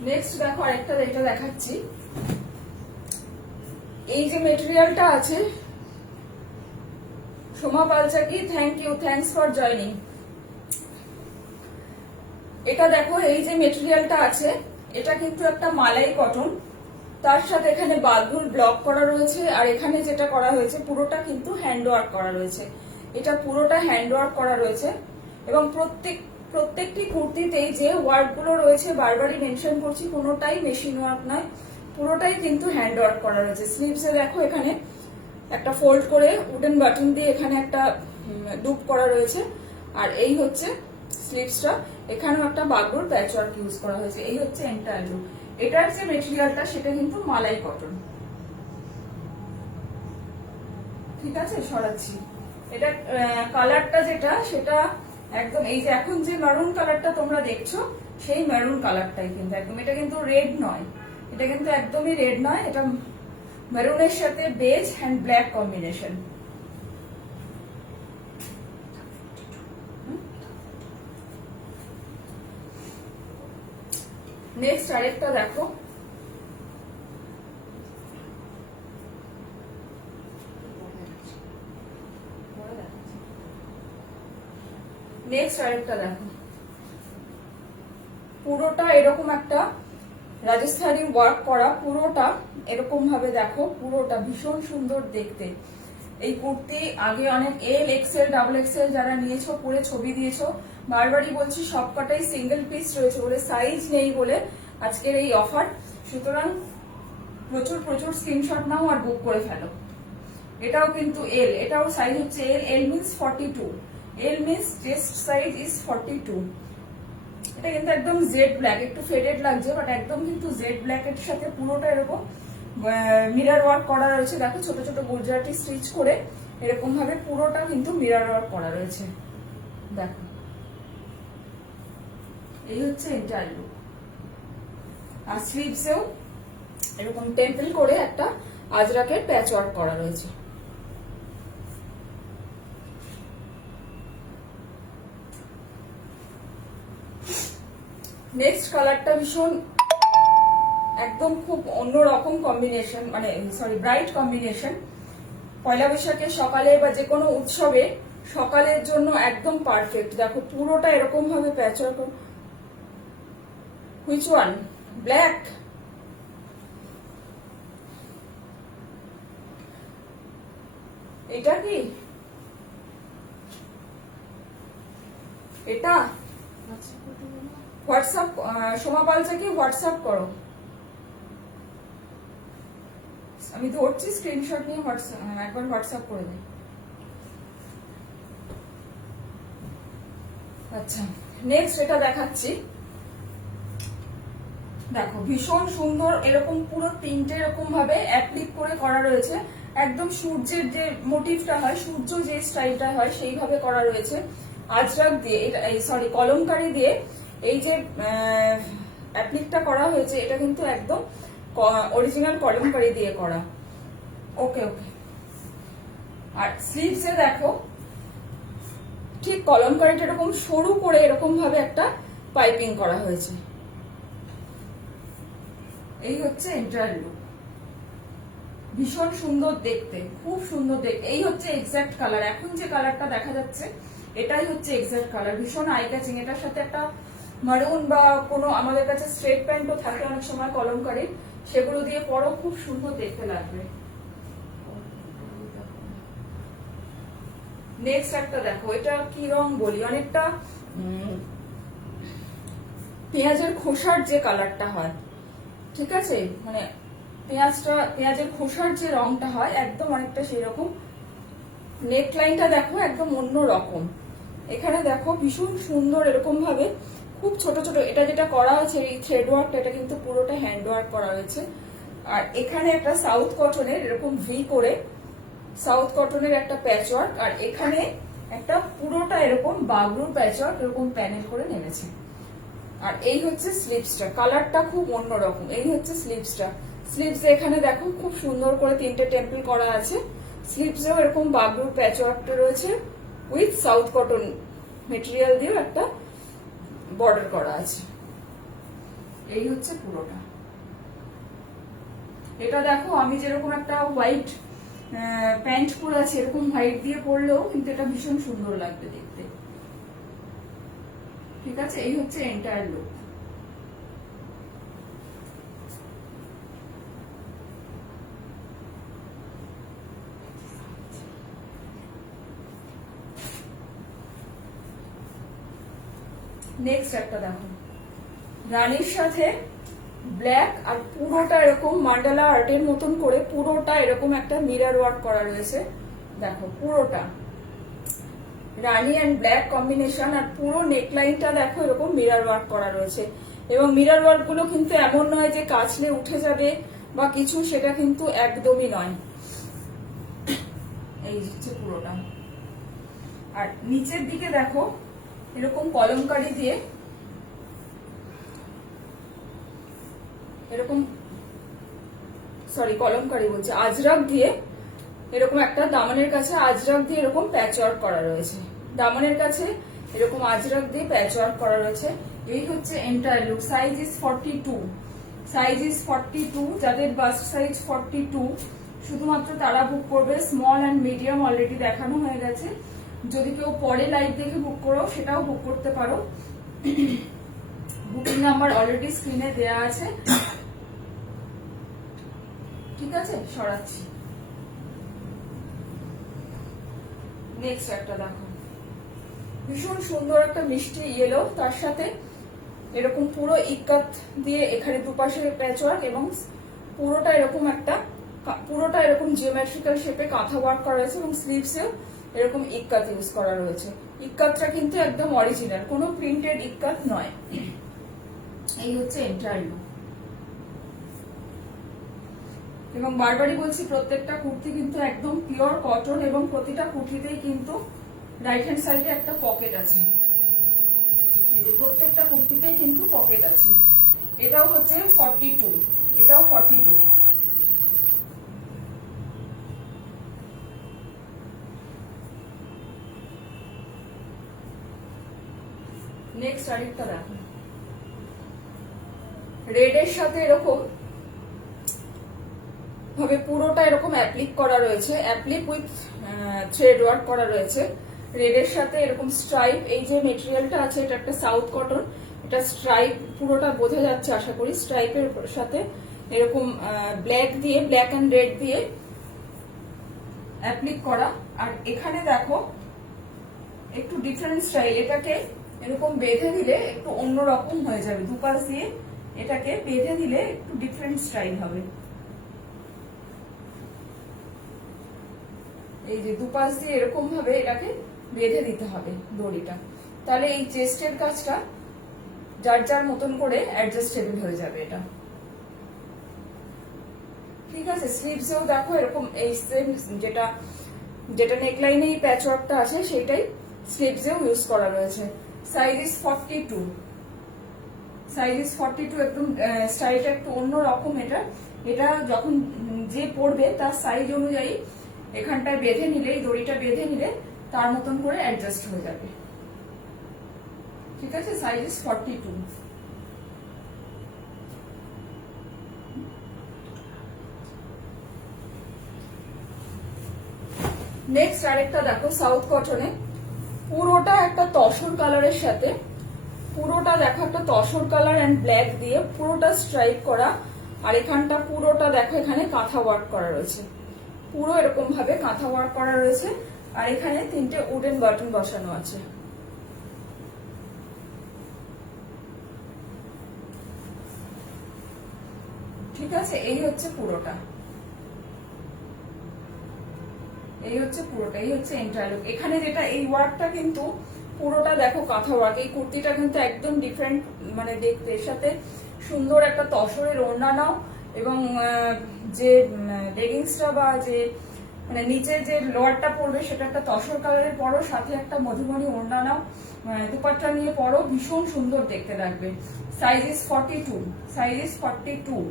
নেক্সট দেখো আরেকটা, এটা দেখাচ্ছি। এই যে মেটেরিয়ালটা আছে, Soma Palchaki, thank you, thanks for joining. এটা দেখো, এই যে মেটেরিয়ালটা আছে এটা কিন্তু একটা মালাই কটন, তার সাথে এখানে বাদুর ব্লক করা রয়েছে। আর এখানে যেটা করা হয়েছে পুরোটা কিন্তু হ্যান্ড ওয়ার্ক করা রয়েছে, এটা পুরোটা হ্যান্ড ওয়ার্ক করা রয়েছে। এবং প্রত্যেকটি কুর্তিতেই যে ওয়ার্ক গুলো রয়েছে বারবারই মেনশন করছি, কোনোটাই মেশিন ওয়ার্ক নয়, পুরোটাই কিন্তু হ্যান্ড ওয়ার্ক করা রয়েছে। স্লিভসে দেখো এখানে একটা ফোল্ড করে উডেন বাটন দিয়ে এখানে একটা লুপ করা রয়েছে। আর এই হচ্ছে স্লিভসটা, এখানেও একটা বাগড়োর প্যাচওয়ার্ক ইউজ করা হয়েছে। এই হচ্ছে এন্টায়ার লুক। এটার যে মেটেরিয়ালটা সেটা কিন্তু মালাই কটন। ঠিক আছে, সরাচ্ছি। এটা কালারটা যেটা সেটা একদম এই যে এখন যে মেরুন কালারটা তোমরা দেখছো সেই মেরুন কালারটাই কিন্তু একদম, এটা কিন্তু রেড নয়, এটা কিন্তু একদমই রেড নয়, এটা মেরুনের সাথে beige and black combination. Next আরেকটা দেখো, পুরোটা এরকম একটা রাজস্থানী ওয়ার্ক করা, পুরোটা এরকম ভাবে দেখো, পুরোটা ভীষণ সুন্দর দেখতে। এই কুর্তি আগে অনেক এল, এক্সেল, ডাবল এক্সেল যারা নিয়েছো পরে ছবি দিয়েছো, বারবারই বলছি সবকটাই সিঙ্গেল পিস রয়েছে বলে, সাইজ নেই বলে আজকের এই অফার। সুতরাং প্রচুর স্ক্রিনশট নাও আর বুক করে ফেলো। এটাও কিন্তু এল, এটাও সাইজ হচ্ছে L. L means 42, L means chest size is 42। এটা কিন্তু একদম জেড ব্ল্যাক, একটু ফেডেড লাগছে বাট একদম কিন্তু জেড ব্ল্যাক এর সাথে পুরোটা এরকম মিরর ওয়ার্ক করা রয়েছে। দেখো ছোট ছোট গুজরাটি স্টিচ করে এরকম ভাবে পুরোটা কিন্তু মিরর ওয়ার্ক করা রয়েছে। দেখো এই হচ্ছে এন্টায়ার লুক। আর স্লিভসেও এরকম টেম্পল করে একটা আজরাকের প্যাচ ওয়ার্ক করা রয়েছে। নেক্সট কালারটা ভীষণ একদম খুব অন্যরকম কম্বিনেশন, মানে সরি ব্রাইট কম্বিনেশন। পয়লা বৈশাখের সকালে বা যে কোনো উৎসবে সকালের জন্য একদম পারফেক্ট। দেখো পুরোটা এরকম ভাবে প্যাচ ওয়ার্ক। Which one? ব্ল্যাক? এটা কি? এটা হোয়াটসঅ্যাপ, সোমা পালচাকে হোয়াটসঅ্যাপ করো, আমি ধরছি স্ক্রিনশট নিয়ে একবার হোয়াটসঅ্যাপ করে দিই। আচ্ছা নেক্সট এটা দেখাচ্ছি। দেখো ভীষণ সুন্দর, এরকম পুরো তিনটে এরকম ভাবে অ্যাপ্লিক করে করা রয়েছে। একদম সূর্যের যে মোটিভটা হয়, সূর্য যে স্টাইলটা হয় সেইভাবে করা রয়েছে। আজরাক দিয়ে, সরি কলমকারি দিয়ে এই যে অ্যাপ্লিকটা করা হয়েছে এটা কিন্তু একদম অরিজিনাল কলমকারি দিয়ে করা। ওকে ওকে আর স্লিভসে দেখো ঠিক কলমকারিটা এরকম সরু করে এরকম ভাবে একটা পাইপিং করা হয়েছে। এই হচ্ছে এন্টায়ার লুক, ভীষণ সুন্দর দেখতে, খুব সুন্দর দেখতে। এই হচ্ছে এক্সাক্ট কালার, এখন যে কালারটা দেখা যাচ্ছে এটাই হচ্ছে এক্সাক্ট কালার, ভীষণ আই ক্যাচিং। এটার সাথে একটা মারুন বা কোনো আমাদের কাছে স্ট্রেট প্যান্টও থাকে অনেক সময় কলমকারি, সেগুলো দিয়ে পরো, খুব সুন্দর দেখতে লাগবে। নেক্সট একটা দেখো, এটা কি রং বলি, অনেকটা পেঁয়াজের খোসার যে কালারটা হয়, ঠিক আছে, মানে পেঁয়াজের খোসার যে রংটা হয় একদম অনেকটা সেই রকম। নেক লাইনটা দেখো একদম অন্য রকম। এখানে দেখো ভীষণ সুন্দর এরকম ভাবে খুব ছোট ছোট, এটা যেটা করা হয়েছে এই থ্রেড ওয়ার্কটা, এটা কিন্তু পুরোটা হ্যান্ড ওয়ার্ক করা হয়েছে। আর এখানে একটা সাউথ কটনের এরকম ভি করে সাউথ কটনের একটা প্যাচ ওয়ার্ক, আর এখানে একটা পুরোটা এরকম বাগরুর প্যাচ ওয়ার্ক এরকম প্যানেল করে নেমেছে। আর এই হচ্ছে স্লিভসটা, কালারটা খুব অন্যরকম। এই হচ্ছে স্লিভসটা, স্লিভস এখানে দেখো খুব সুন্দর করে 3টে টেম্পল করা আছে। স্লিভসেও এরকম বাগরুর প্যাচ ওয়ার্কটা রয়েছে উইথ সাউথ কটন মেটেরিয়াল দিয়েও একটা বর্ডার করা আছে। এই হচ্ছে পুরোটা। এটা দেখো আমি যেরকম একটা হোয়াইট প্যান্ট পরে আছে, এরকম হোয়াইট দিয়ে পরলেও কিন্তু এটা ভীষণ সুন্দর লাগবে দেখতে, ঠিক আছে। এই হচ্ছে এন্টায়ার লুক। নেক্সট একটা দেখো, রানীর সাথে ব্ল্যাক আর পুরোটা এরকম মান্ডালা আর্টের মতন করে পুরোটা এরকম একটা মিরর ওয়ার্ক করা রয়েছে। দেখো পুরোটা রানী অ্যান্ড ব্ল্যাক কম্বিনেশন, আর পুরো নেকলাইনটা দেখো এরকম মিরর ওয়ার্ক করা রয়েছে। এবং মিরর ওয়ার্ক গুলো কিন্তু এমন নয় যে কাচলে উঠে যাবে বা কিছু, সেটা কিন্তু একদমই নয়। এই হচ্ছে পুরোটা। আর নিচের দিকে দেখো এরকম কলমকারি দিয়ে এরকম, সরি কলমকারি বলছে, আজরাক দিয়ে এরকম একটা দামানের কাছে আজরাক দিয়ে এরকম প্যাচ ওয়ার্ক করা রয়েছে। দামানের কাছে এরকম আজরাক দিয়ে প্যাচ ওয়ার্ক করা রয়েছে। এই হচ্ছে entire look. Size is 42, size is 42। যাদের বাস্ট সাইজ 42 শুধুমাত্র তারা বুক করবে। স্মল অ্যান্ড মিডিয়াম অলরেডি দেখানো হয়ে গেছে। যদি কেউ পরে লাইভ দেখে বুক করো সেটাও বুক করতে পারো। বুকিং নাম্বার অলরেডি স্ক্রিনে দেয়া আছে, ঠিক আছে। সরাচ্ছি। নেক্সট একটা দেখো, ভীষণ সুন্দর একটা মিষ্টি ইয়েলো, তার সাথে এরকম পুরো ইক্কাত দিয়ে এখানে দুপাশে প্যাচওয়ার্ক এবং পুরোটা এরকম জিওমেট্রিক্যাল শেপে কাঁথা ওয়ার্ক করা রয়েছে এবং স্লিভসেও এরকম ইক্কাত ইউজ করা রয়েছে। ইক্কাতটা কিন্তু একদম অরিজিনাল, কোনো প্রিন্টেড ইক্কাত নয়। এই হচ্ছে এন্টায়ার লুক। এবং বারবারই বলছি প্রত্যেকটা কুর্তি কিন্তু একদম পিওর কটন এবং প্রতিটা কুর্তিতেই কিন্তু রাইট হ্যান্ড সাইডে একটা পকেট আছে। এই যে প্রত্যেকটা কুর্তিতেই কিন্তু পকেট আছে। এটাও হচ্ছে 42, এটাও 42। নেক্সট আরেকটা দেখো, রেড এর সাথে এরকম ভাবে পুরোটা এরকম অ্যাপ্লিক করা রয়েছে, অ্যাপ্লিক উইথ থ্রেড ওয়ার্ক করা রয়েছে। রেড এর সাথে এরকম স্ট্রাইপ, এই যে মেটেরিয়ালটা আছে এটা একটা সাউথ কটন, এটা স্ট্রাইপ পুরোটা বোঝা যাচ্ছে আশা করি। স্ট্রাইপের সাথে এরকম ব্ল্যাক অ্যান্ড রেড দিয়ে অ্যাপ্লিক করা। আর এখানে দেখো একটু ডিফারেন্ট স্টাইল, এটাকে এরকম বেঁধে দিলে একটু অন্যরকম হয়ে যাবে। দুপাশ দিয়ে এটাকে বেঁধে দিলে একটু ডিফারেন্ট স্টাইল হবে। এই যে দুপাশ দিয়ে এরকম ভাবে এটাকে বেঁধে দিতে হবে দড়িটা, তাহলে এই চেস্টের কাজটা যার যার মতন করে অ্যাডজাস্টেবল হয়ে যাবে এটা, ঠিক আছে। স্লিভসেও দেখো এরকম এই সেম যেটা নেকলাইনে এই প্যাচওয়ার্কটা আছে সেটাই স্লিভসেও ইউজ করা রয়েছে। Size is 42, size is 42। একদম স্টাইলটা একটু অন্য রকম। এটা যখন যে পরবে তার সাইজ অনুযায়ী এখানটায় বেঁধে নিলে, এই দড়িটা বেঁধে নিলে তার মতন করে অ্যাডজাস্ট হয়ে যাবে। ঠিক আছে, সাইজ ইজ 42। নেক্সট আরেকটা দেখো সাউথ কটনে, পুরোটা একটা তসর কালারের সাথে, পুরোটা দেখো একটা তসর কালার এন্ড ব্ল্যাক দিয়ে পুরোটা স্ট্রাইপ করা, আর এখানটা পুরোটা দেখো এখানে কাঁথা ওয়ার্ক করা রয়েছে, পুরো এরকম ভাবে কাঁথা ওয়ার্ক করা রয়েছে, আর এখানে 3টে উডেন বাটন বসানো আছে। ঠিক আছে, এই হচ্ছে পুরোটা, এই হচ্ছে পুরোটা, এই হচ্ছে এন্টায়ার লুক। এখানে যেটা এই ওয়ার্কটা কিন্তু পুরোটা দেখো কাঁথা ওয়ার্ক, এই কুর্তিটা কিন্তু একদম ডিফারেন্ট মানে দেখতে, এর সাথে সুন্দর একটা তসরের ওড়না নাও, এবং যে লেগিংসটা বা যে মানে নিচে যে লোয়ারটা পরবে সেটা একটা তসর কালারের পরো, সাথে একটা মধুবনী ওড়না নাও, দুপাট্টা নিয়ে পরো, ভীষণ সুন্দর দেখতে লাগবে। Size is 42, size is 42।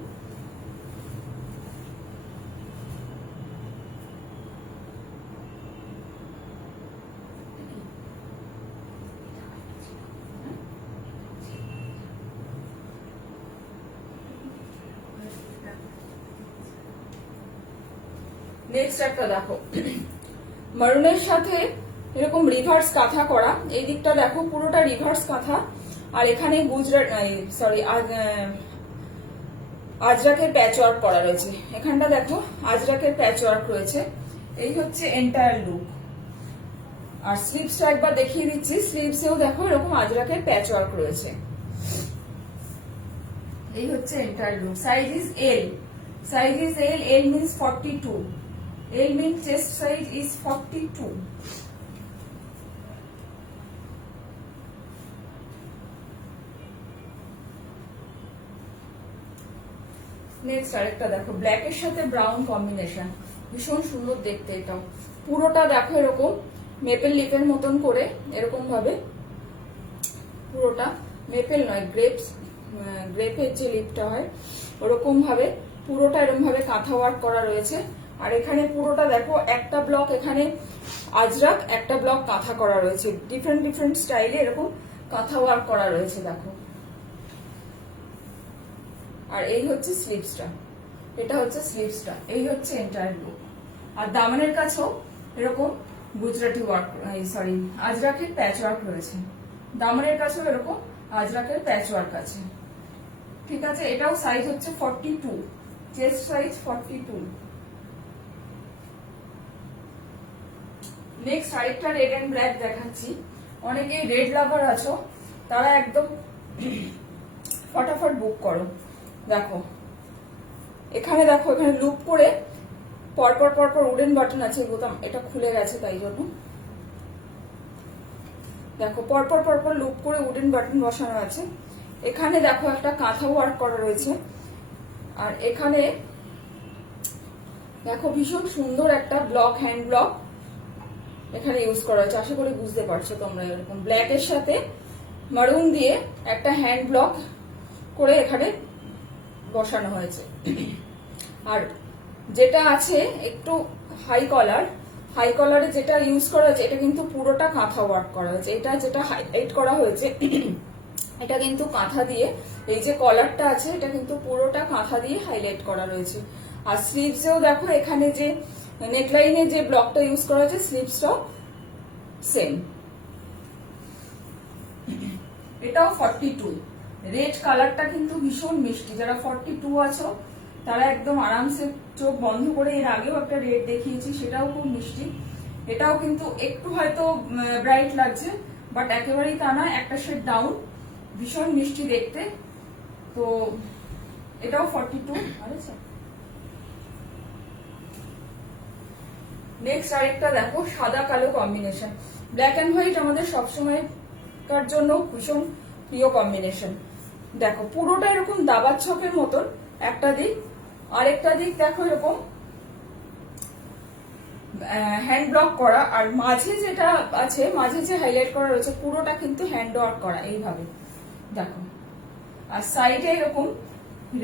Next একটা দেখো, মারুনের সাথে এরকম রিভার্স কাঁথা করা, এই দিকটা দেখো পুরোটা রিভার্স কাঁথা, আর এখানে গুজরাট সরি আজরাকের প্যাচ ওয়ার্ক করা রয়েছে, এখানটা দেখো আজরাকের প্যাচ ওয়ার্ক রয়েছে। এই হচ্ছে এন্টায়ার লুক। আর স্লিভসটা একবার দেখিয়ে দিচ্ছি, স্লিভসেও দেখো এরকম আজরাকের প্যাচ ওয়ার্ক রয়েছে। এই হচ্ছে entire look. Size is L, size is L, L means 42, L mean chest size is 42. Next আরেকটা দেখো, ব্ল্যাক এর সাথে ব্রাউন কম্বিনেশন, ভীষণ সুন্দর দেখতে এটাও। পুরোটা দেখো এরকম মেপেল লিপের মতন করে এরকম ভাবে, পুরোটা মেপেল নয় গ্রেপস, গ্রেপের যে লিপটা হয় ওরকম ভাবে পুরোটা এরকম ভাবে কাঁথা ওয়ার্ক করা রয়েছে। আর এখানে পুরোটা দেখো একটা ব্লক এখানে আজরাক, একটা ব্লক কাঁথা করা রয়েছে, ডিফারেন্ট ডিফারেন্ট স্টাইলে এরকম কাঁথা ওয়ার্ক করা রয়েছে দেখো। আর এই হচ্ছে স্লিভসটা, এটা হচ্ছে স্লিভসটা, এই হচ্ছে এন্টায়ার লুক। আর দামানের কাছেও এরকম গুজরাটি ওয়ার্ক, সরি আজরাকের প্যাচ ওয়ার্ক রয়েছে, দামানের কাছেও এরকম আজরাকের প্যাচ ওয়ার্ক আছে। ঠিক আছে, এটাও সাইজ হচ্ছে 42, চেস্ট সাইজ 42। নেক্সট আরেকটা রেড এন্ড ব্ল্যাক দেখাচ্ছি। অনেকে রেড লাভার আছো, তারা একদম ফটাফট বুক করো। দেখো এখানে, দেখো এখানে লুপ করে পরপর পরপর উডেন বাটন আছে, বোতাম এটা খুলে গেছে তাই জন্য, দেখো পরপর পরপর লুপ করে উডেন বাটন বসানো আছে। এখানে দেখো একটা কাঁথা ওয়ার্ক করা রয়েছে, আর এখানে দেখো ভীষণ সুন্দর একটা ব্লক, হ্যান্ড ব্লক এখানে ইউজ করা হয়েছে, আশা করি বুঝতে পারছো তোমরা। এরকম ব্ল্যাক এর সাথে মারুন দিয়ে একটা হ্যান্ড ব্লক করে এখানে বসানো হয়েছে। আর যেটা আছে একটু হাই কলার, হাই কলারে যেটা ইউজ করা হয়েছে এটা কিন্তু পুরোটা কাঁথা ওয়ার্ক করা হয়েছে। এটা যেটা হাইলাইট করা হয়েছে এটা কিন্তু কাঁথা দিয়ে, এই যে কলারটা আছে এটা কিন্তু পুরোটা কাঁথা দিয়ে হাইলাইট করা রয়েছে। আর স্লিভসেও দেখো এখানে যে নেকলাইনে যে ব্লকটা ইউজ করা হয়েছে স্লিভসটাও সেম। এটাও 42। রেড কালারটা কিন্তু ভীষণ মিষ্টি, যারা 42 আছো তারা একদম আরামসে চোখ বন্ধ করে, এর আগেও একটা রেড দেখিয়েছি সেটাও খুব মিষ্টি, এটাও কিন্তু একটু হয়তো ব্রাইট লাগছে বাট একেবারেই তা না, একটা শেড ডাউন, ভীষণ মিষ্টি দেখতে। তো এটাও 42। নেক্সট আরেকটা দেখো, সাদা কালো কম্বিনেশন, ব্ল্যাক এন্ড হোয়াইট আমাদের সবসময়কার জন্য ভীষণ প্রিয় কম্বিনেশন। দেখো পুরোটা এরকম দাবার ছকের মতন একটা দিক, আরেকটা দিক দেখো এরকম হ্যান্ড ব্লক করা, আর মাঝে যেটা আছে, মাঝে যে হাইলাইট করা রয়েছে পুরোটা কিন্তু হ্যান্ড ওয়ার্ক করা এইভাবে দেখো। আর সাইডে এরকম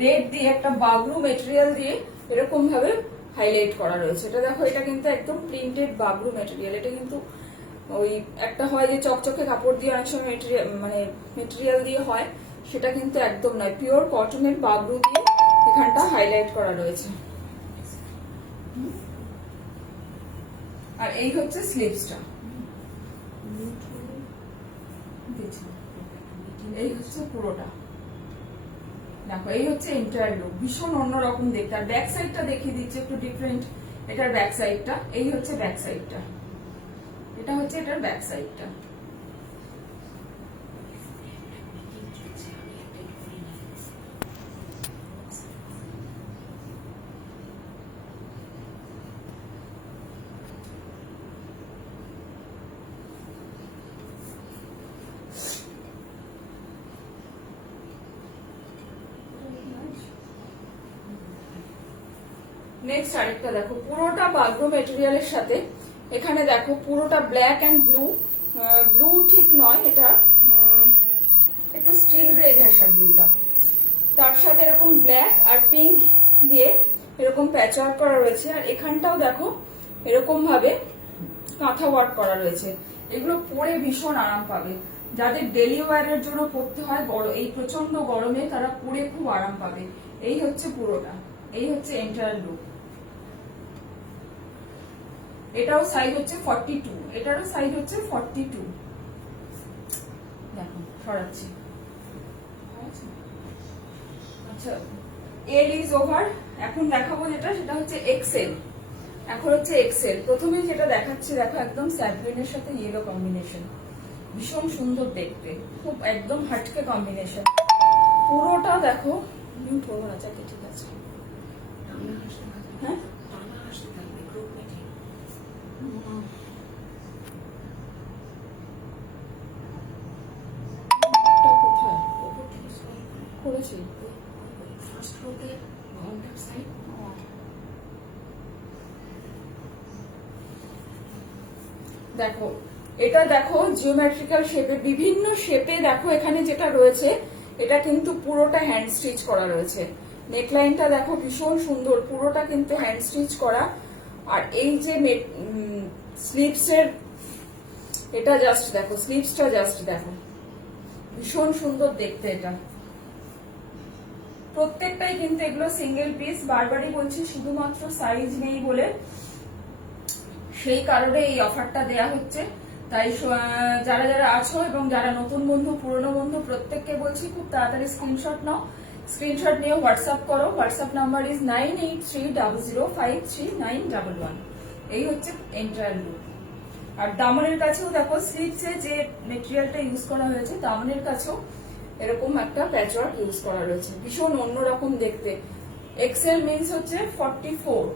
রেড দিয়ে একটা বাগরু মেটেরিয়াল দিয়ে এরকম ভাবে হাইলাইট করা রয়েছে। এটা দেখো, এটা কিন্তু একদম প্রিন্টেড বাবলু ম্যাটেরিয়াল। এটা কিন্তু ওই একটা হয় যে চকচকে কাপড় দিয়ে অনেক সময় মেটেরিয়াল দিয়ে হয়, সেটা কিন্তু একদম নয়, পিওর কটনের বাবলু দিয়ে এখানটা হাইলাইট করা রয়েছে। আর এই হচ্ছে স্লিভসটা, এই হচ্ছে পুরোটা। দেখো, এই হচ্ছে এন্টায়ার লুক, ভীষণ অন্যরকম দেখতে। আর ব্যাক সাইডটা দেখিয়ে দিচ্ছি একটু ডিফারেন্ট। এটার ব্যাক সাইডটা, এই হচ্ছে ব্যাক সাইডটা, এটা হচ্ছে এটার ব্যাক সাইডটা। নেক্সট আরেকটা দেখো, পুরোটা বাগরো মেটেরিয়ালের সাথে এখানে দেখো পুরোটা ব্ল্যাক অ্যান্ড ব্লু, ব্লু ঠিক নয়, এটা একটু স্টিল গ্রে ঘেঁষা ব্লুটা, তার সাথে এরকম ব্ল্যাক আর পিঙ্ক দিয়ে এরকম প্যাচ ওয়ার্ক করা রয়েছে। আর এখানটাও দেখো এরকম ভাবে কাঁথা ওয়ার্ক করা রয়েছে। এগুলো পরে ভীষণ আরাম পাবে, যাদের ডেলি ওয়ারের জন্য পড়তে হয় এই প্রচন্ড গরমে, তারা পরে খুব আরাম পাবে। এই হচ্ছে পুরোটা, এই হচ্ছে এন্টায়ার লুক। এটাও সাইজ হচ্ছে 42, এটারও সাইজ হচ্ছে 42। দেখো, সরাচ্ছি। আচ্ছা, এল ইজ ওভার। এখন দেখাবো যেটা, সেটা হচ্ছে এক্সেল। এখন হচ্ছে এক্সেল। প্রথমে যেটা দেখাচ্ছি দেখো, একদম স্যাভরিনের সাথে ইয়েলো কম্বিনেশন, ভীষণ সুন্দর দেখতে, খুব একদম হাটকে কম্বিনেশন। পুরোটা দেখো, মিউট হবো না যাতে, ঠিক আছে? হ্যাঁ, কোথায় করেছি? ফার্স্ট রোতে কাউন্টার সাইড। দেখো, এটা দেখো জিওমেট্রিক্যাল শেপে, বিভিন্ন শেপে দেখো এখানে যেটা রয়েছে, এটা কিন্তু পুরোটা হ্যান্ড স্টিচ করা রয়েছে। নেকলাইনটা দেখো ভীষণ সুন্দর, পুরোটা কিন্তু হ্যান্ড স্টিচ করা। আর এই যে স্লিভস এর, এটা জাস্ট দেখো, স্লিভসটা জাস্ট দেখো, ভীষণ সুন্দর দেখতে। এটা প্রত্যেকটাই কিন্তু এগুলো সিঙ্গেল পিস। বারবারই বলছি, শুধুমাত্র সাইজ নেই বলে সেই কারণে এই অফারটা দেয়া হচ্ছে। তাই যারা যারা আছো এবং যারা নতুন বন্ধু, পুরনো বন্ধু, প্রত্যেককে বলছি খুব তাড়াতাড়ি স্ক্রিনশট নাও। স্ক্রিনশট নিয়ে হোয়াটসঅ্যাপ করো। WhatsApp number is 9830053911। এই হচ্ছে এন্টায়ার লুক। আর দামনের কাছেও দেখো, স্লিভসে যে মেটেরিয়ালটা ইউজ করা হয়েছে, দামনের কাছেও এরকম একটা প্যাচওয়ার্ক ইউজ করা রয়েছে, ভীষণ অন্যরকম দেখতে। এক্সেল মিন্স হচ্ছে 44।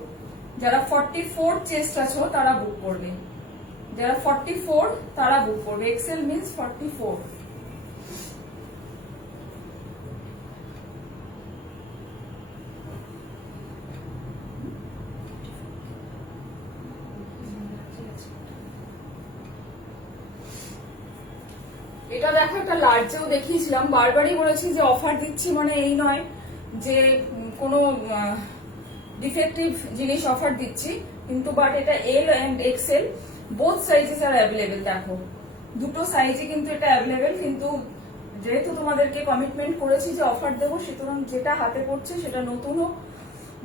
যারা 44 চেস্ট আছো তারা বুক করবে, যারা 44 তারা বুক করবে। XL means 44। এটা দেখো, একটা লার্জেও দেখিয়েছিলাম। বারবারই বলেছি যে অফার দিচ্ছি মানে এই নয় যে কোনো ডিফেক্টিভ জিনিস অফার দিচ্ছি, কিন্তু বাট এটা L and XL both sizes আর অ্যাভেলেবেল। দেখো, দুটো সাইজে কিন্তু এটা অ্যাভেলেবেল, কিন্তু যেহেতু তোমাদেরকে কমিটমেন্ট করেছি যে অফার দেবো, সুতরাং যেটা হাতে পড়ছে সেটা নতুন হোক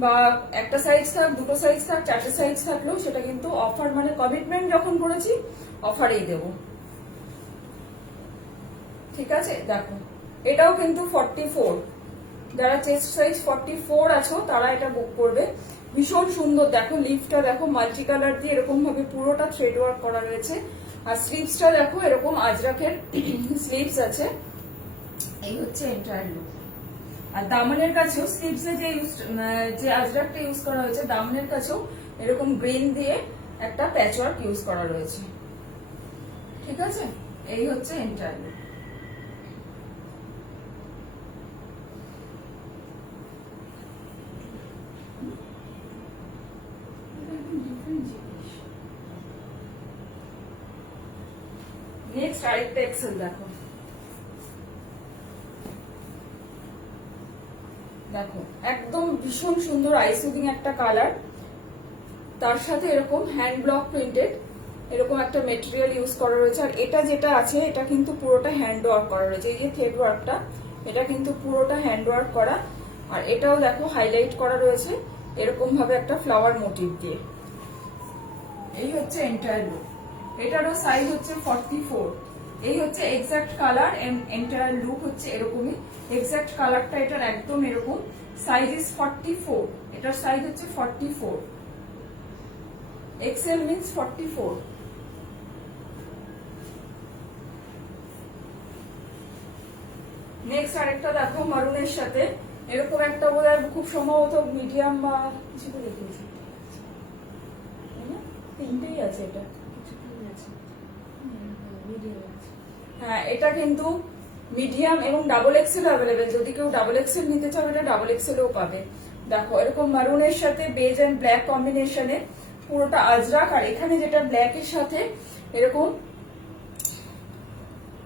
বা একটা সাইজ থাক, দুটো সাইজ থাক, চারটে সাইজ থাকলেও সেটা কিন্তু অফার, মানে কমিটমেন্ট যখন করেছি অফারেই দেবো। ঠিক আছে? দেখো, এটাও কিন্তু 44। যারা চেস্ট সাইজ 44 আছো তারা এটা বুক করবে। ভীষণ সুন্দর দেখো, লিফটা দেখো মাল্টি কালার দিয়ে এরকম ভাবে পুরোটা থ্রেড ওয়ার্ক করা রয়েছে। আর স্লিভসটা দেখো এরকম আজরাকের স্লিভস আছে। এই হচ্ছে এন্টায়ার লুক। আর দামনের কাছেও স্লিভসে যে আজরাকটা ইউজ করা হয়েছে, দামনের কাছেও এরকম গ্রিন দিয়ে একটা প্যাচওয়ার্ক ইউজ করা রয়েছে। ঠিক আছে? এই হচ্ছে এন্টায়ার লুক। নেক্সট আরেকটা এক্সেল দেখো, দেখো একদম ভীষণ সুন্দর আইসুদিং একটা কালার। তার সাথে এরকম হ্যান্ড ব্লক প্রিন্টেড এরকম একটা মেটেরিয়াল ইউজ করা রয়েছে। আর এটা যেটা আছে এটা কিন্তু পুরোটা হ্যান্ড ওয়ার্ক করা রয়েছে। এই যে থ্রেড ওয়ার্কটা এটা কিন্তু পুরোটা হ্যান্ড ওয়ার্ক করা। আর এটাও দেখো হাইলাইট করা রয়েছে এরকম ভাবে একটা ফ্লাওয়ার মোটিভ দিয়ে। এই হচ্ছে এন্টায়ার লুক। এটারও সাইজ হচ্ছে 44। এই হচ্ছে exact colour and entire look হচ্ছে এরকমই। এক্সাক্ট কালারটা এটার একদম এরকম। Size is 44। এটার সাইজ হচ্ছে 44। XL means 44। নেক্সট আরেকটা দেখো মারুনের সাথে এরকম একটা বোধহয় খুব সম্ভবত মিডিয়াম বা কিছু করে দিয়েছে, তিনটেই আছে এটা। হ্যাঁ এটা কিন্তু মিডিয়াম এবং ডাবল এক্সেল অ্যাভেলেবেল। যদি কেউ ডাবল এক্সেল নিতে চাও এটা ডাবল এক্সেলও পাবে। দেখো এরকম মারুনের সাথে বেজ এন্ড ব্ল্যাক কম্বিনেশনে পুরোটা আজরাক। আর এখানে যেটা ব্ল্যাক এর সাথে এরকম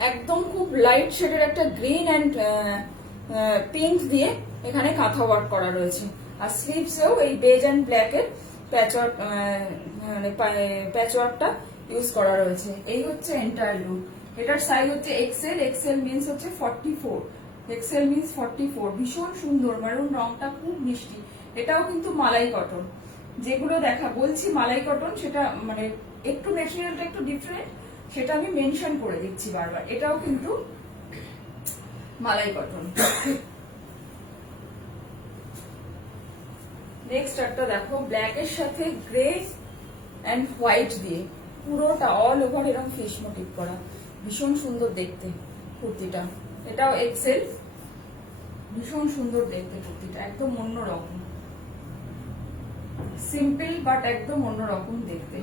একদম খুব লাইট শেডের একটা গ্রিন এন্ড পিঙ্ক দিয়ে এখানে কাঁথা ওয়ার্ক করা রয়েছে। আর স্লিভসেও এই বেজ এন্ড ব্ল্যাক এর প্যাচ ওয়ার্কটা ইউজ করা রয়েছে। এই হচ্ছে এন্টায়ার লুক। এটার সাইজ হচ্ছে এক্সেল। এক্সেল মিন্স হচ্ছে 44। XL means 44। ভীষণ সুন্দর মারুন রংটা খুব মিষ্টি। এটাও কিন্তু মালাই কটন। যেগুলো দেখা বলছি মালাই কটন সেটা মানে একটু ম্যাটেরিয়ালটা একটু ডিফারেন্ট, সেটা আমি মেনশন করে দিচ্ছি বারবার। এটাও কিন্তু মালাই কটন। নেক্সট একটা দেখো ব্ল্যাক এর সাথে গ্রে এন্ড হোয়াইট দিয়ে পুরোটা অল ওভার এরকম ফিশ মোটিভ করা। ভীষণ সুন্দর দেখতে কুর্তিটা। এটাও এক্সেল। ভীষণ সুন্দর দেখতে কুর্তিটা, একদম অন্যরকম। সিম্পল বাট একদম অন্যরকম দেখতে।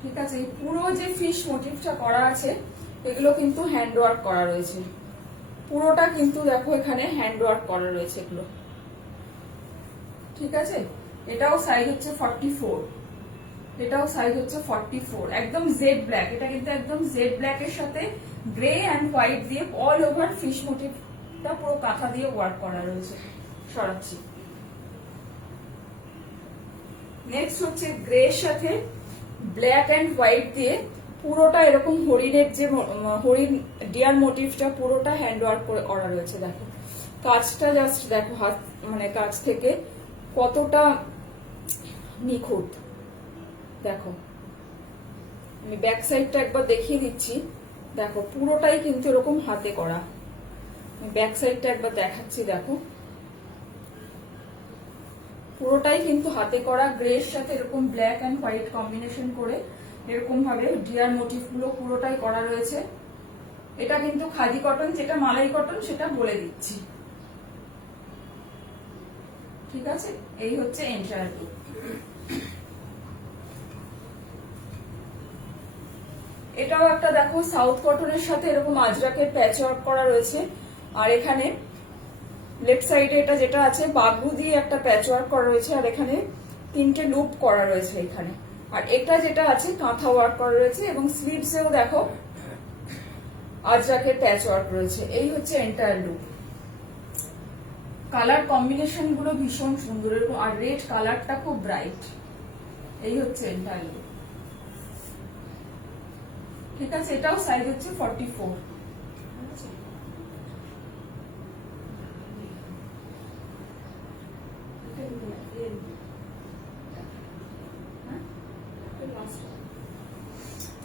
ঠিক আছে, এই পুরো যে ফিশ মোটিভটা করা আছে এগুলো কিন্তু হ্যান্ড ওয়ার্ক করা রয়েছে। পুরোটা কিন্তু দেখো এখানে হ্যান্ড ওয়ার্ক করা রয়েছে এগুলো। ঠিক আছে, এটাও সাইজ হচ্ছে 44। এটাও সাইজ হচ্ছে 44। একদম জেড ব্ল্যাক। এটা কিন্তু একদম জেড ব্ল্যাক এর সাথে গ্রে এন্ড হোয়াইট দিয়ে অল ওভার ফিশ মোটিভটা পুরো কাঁথা দিয়ে ওয়ার্ক করা রয়েছে। সরাচ্ছি। নেক্সট হচ্ছে গ্রে এর সাথে ব্ল্যাক এন্ড হোয়াইট দিয়ে পুরোটা এরকম হরিণের যে হরিণ ডিয়ার মোটিভটা পুরোটা হ্যান্ড ওয়ার্ক করে করা রয়েছে। দেখো কাজটা জাস্ট দেখো, হাত মানে কাজ থেকে কতটা নিখুঁত। দেখো আমি ব্যাক সাইডটা একবার দেখিয়ে দিচ্ছি। দেখো পুরোটাই কিন্তু এরকম হাতে করা। ব্যাক সাইডটা একবার দেখাচ্ছি। দেখো পুরোটাই কিন্তু হাতে করা। গ্রের সাথে এরকম ব্ল্যাক এন্ড হোয়াইট কম্বিনেশন করে এরকম ভাবে ডিয়ার মোটিভ গুলো পুরোটাই করা রয়েছে। এটা কিন্তু খাদি কটন, যেটা মালাই কটন সেটা বলে দিচ্ছি। ঠিক আছে, এই হচ্ছে এন্টায়ার লুক। এটাও একটা দেখো সাউথ কটনের সাথে এরকম আজরাকের প্যাচ ওয়ার্ক করা রয়েছে। আর এখানে লেফট সাইডে এটা যেটা আছে বাগু দিয়ে একটা প্যাচ ওয়ার্ক করা রয়েছে। আর এখানে তিনটে লুপ করা রয়েছে এখানে। আর এটা যেটা আছে কাঁথা ওয়ার্ক করা রয়েছে এবং স্লিভসেও দেখো আজরাকের প্যাচ ওয়ার্ক রয়েছে। এই হচ্ছে এন্টায়ার লুক। কালার কম্বিনেশন গুলো ভীষণ সুন্দর এরকম। আর রেড কালারটা খুব ব্রাইট। এই হচ্ছে এন্টায়ার লুক। ঠিক আছে, এটাও সাইজ হচ্ছে 44।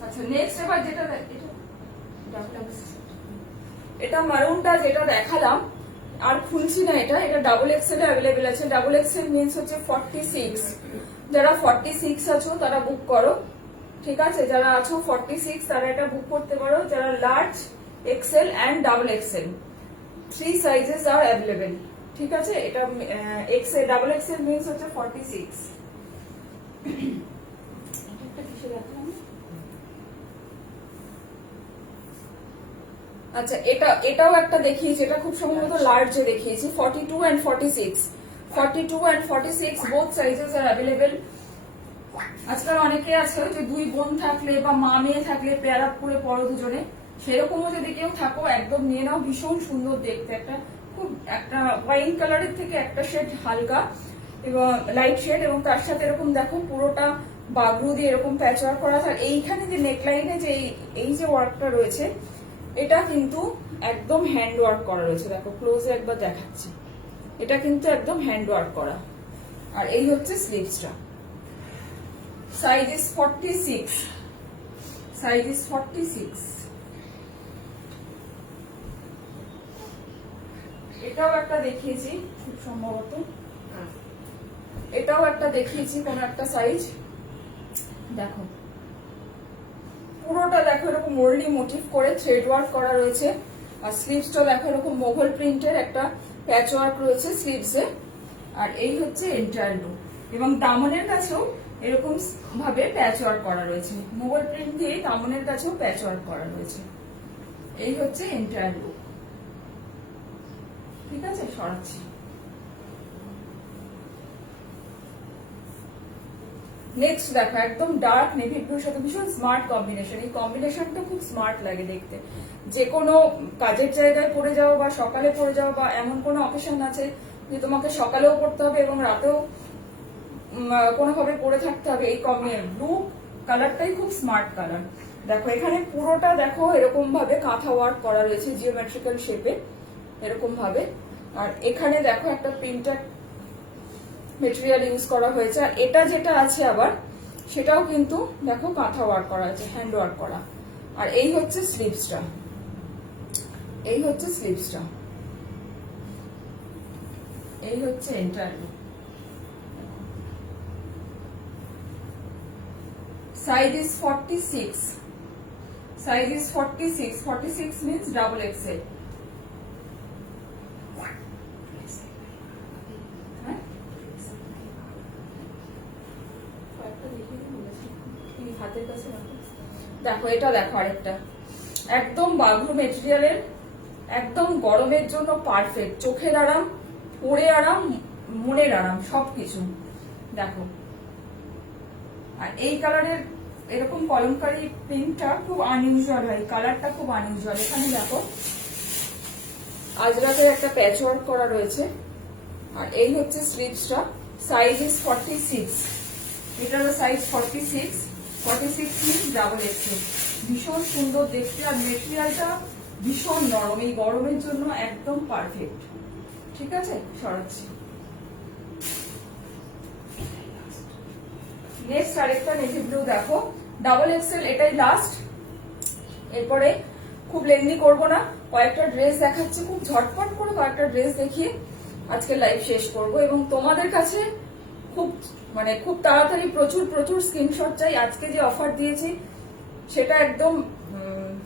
আচ্ছা নেক্সট এবার যেটা এটা মারুনটা যেটা দেখালাম আর খুলছি না। এটা ডাবল এক্সেল এ অ্যাভেলেবেল আছে। ডাবল এক্সেল মিন্স হচ্ছে 46। যারা 46 আছো তারা বুক করো। ঠিক আছে, যারা আছো 46 তারা এটা বুক করতে পারো। যারা large, XL and double XL 3 sizes আর অ্যাভেলেবেল। ঠিক আছে, এটা এক্সেল ডাবল এক্সেল মিন্স হচ্ছে 46। আচ্ছা এটাও একটা দেখিয়েছি। এটা খুব সম্ভবত লার্জে দেখিয়েছি। 42 and 46। 42 and 46 বোথ সাইজেস আর অ্যাভেলেবেল। আজকাল অনেকে আছে যে দুই বোন থাকলে বা মা মেয়ে থাকলে পেয়ার আপ করে পড়ো দুজনে, সেরকমও যদি কেউ থাকো একদম নিয়ে নাও। ভীষণ সুন্দর দেখতে। একটা খুব একটা ওয়াইন কালারের থেকে একটা শেড হালকা এবং লাইট শেড, এবং তার সাথে এরকম দেখো পুরোটা বাগরু দিয়ে এরকম প্যাচ ওয়ার্ক করা আছে। আর এইখানে যে নেকলাইনে যে এই যে ওয়ার্কটা রয়েছে, এটা কিন্তু একদম হ্যান্ড ওয়ার্ক করা রয়েছে। দেখো ক্লোজে একবার দেখাচ্ছি, এটা কিন্তু একদম হ্যান্ড ওয়ার্ক করা। আর এই হচ্ছে স্লিভসটা। Size is 46, size is 46। এটাও একটা দেখিয়েছি খুব সম্ভবত, এটাও একটা দেখিয়েছি কোন একটা সাইজ। দেখো পুরোটা দেখো এরকম মোল্ডি মোটিভ করে থ্রেড ওয়ার্ক করা রয়েছে। আর স্লিভসটা দেখো এরকম মোগল প্রিন্টের একটা প্যাচ ওয়ার্ক রয়েছে স্লিভসে। আর এই হচ্ছে এন্টায়ার লুক, এবং দামনের কাছেও এরকম ভাবে প্যাচ ওয়ার্ক করা রয়েছে। মোগল প্রিন্ট দিয়ে দামনের কাছেও প্যাচ ওয়ার্ক করা রয়েছে। এই হচ্ছে এন্টায়ার লুক। ঠিক আছে, সরাচ্ছি। নেক্সট দেখো একদম ডার্ক নেভি ব্লুর সাথে ভীষণ স্মার্ট কম্বিনেশন। এই কম্বিনেশনটা খুব স্মার্ট লাগে দেখতে। যে কোনো কাজের জায়গায় পরে যাও বা সকালে পরে যাও, বা এমন কোনো অকেশন আছে যে তোমাকে সকালেও পড়তে হবে এবং রাতেও কোনোভাবে পরে থাকতে হবে, এই ব্লু কালারটাই খুব স্মার্ট কালার। দেখো এখানে পুরোটা দেখো এরকম ভাবে কাঁথা ওয়ার্ক করা রয়েছে জিওমেট্রিক্যাল শেপে এরকম ভাবে। আর এখানে দেখো একটা প্রিন্টার মেটেরিয়াল ইউজ করা হয়েছে। আর এটা যেটা আছে আবার সেটাও কিন্তু দেখো কাঁথা ওয়ার্ক করা আছে, হ্যান্ড ওয়ার্ক করা। আর এই হচ্ছে স্লিভসটা, এই হচ্ছে স্লিভসটা, এই হচ্ছে entire look. Size is 46, size is 46, 46 means double XL। দেখো এটা দেখো আরেকটা একদম বাঘু মেটেরিয়ালের, একদম গরমের জন্য পারফেক্ট। চোখের আরাম, পরে আরাম, মনের আরাম, সবকিছু। দেখো আর এই কালারের এরকম কলমকারী প্রিন্টটা খুব আনইউজুয়াল হয়, কালারটা খুব আনইউজুয়াল। এখানে দেখো আজরাকের একটা প্যাচ ওয়ার্ক করা রয়েছে। আর এই হচ্ছে স্লিভসটা। সাইজ ইজ 46, এটারও সাইজ 46, 46 মিনিট ডাবল এক্সেল। ভীষণ সুন্দর দেখতে, আর মেটেরিয়ালটা ভীষণ নরম, এই গরমের জন্য একদম পারফেক্ট। ঠিক আছে, সরাচ্ছি। নেক্সট আরেকটা নেভি ব্লু দেখো, ডাবল এক্সেল, এটাই লাস্ট। এরপরে খুব লেন্দি করবো না, কয়েকটা ড্রেস দেখাচ্ছি, খুব ঝটপট করে কয়েকটা ড্রেস দেখিয়ে আজকে লাইভ শেষ করব। এবং তোমাদের কাছে খুব তাড়াতাড়ি প্রচুর প্রচুর স্ক্রিনশট চাই। আজকে যে অফার দিয়েছি সেটা একদম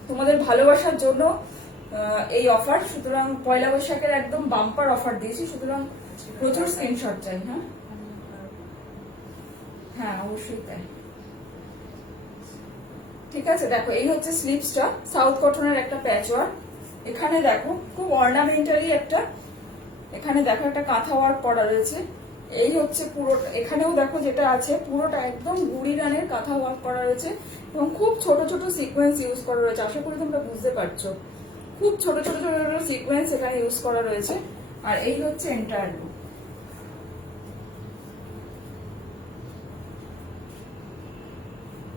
তোমাদের ভালোবাসার জন্য এই অফার, সুতরাং পয়লা বৈশাখের একদম বাম্পার অফার দিয়েছি, সুতরাং প্রচুর স্ক্রিনশট চাই। হ্যাঁ হ্যাঁ অবশ্যই তাই। ঠিক আছে, দেখো এই হচ্ছে স্লিভসটা, সাউথ কটনের একটা প্যাচ ওয়ার্ক। এখানে দেখো খুব অর্নামেন্টালি একটা, এখানে দেখো একটা কাঁথা ওয়ার্ক করা রয়েছে। এই হচ্ছে পুরোটা, এখানেও দেখো যেটা আছে পুরোটা একদম গুড়ি রানের কাঁথা ওয়ার্ক করা রয়েছে, এবং খুব ছোট ছোট সিকোয়েন্স ইউজ করা রয়েছে। আশা করি তোমরা বুঝতে পারছো, খুব ছোট ছোট ছোট ছোট সিকোয়েন্স এখানে ইউজ করা রয়েছে। আর এই হচ্ছে এন্টায়ার লুক।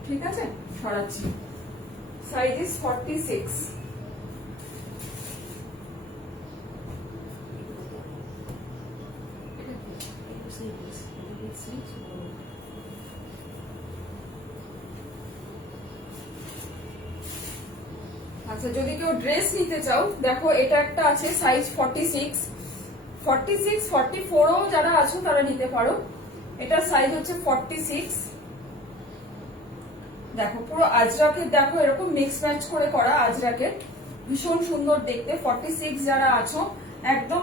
ঠিক আছে, সরাচ্ছি। Size is 46। আচ্ছা, যদি কেউ ড্রেস নিতে চাও, দেখো এটা একটা আছে সাইজ 46, 46, 44ও যারা আছো তারা নিতে পারো। এটার সাইজ হচ্ছে 46। দেখো পুরো আজরাকের, দেখো এরকম মিক্স ম্যাচ করে করা আজরাকের, ভীষণ সুন্দর দেখতে। 46 যারা আছো, একদম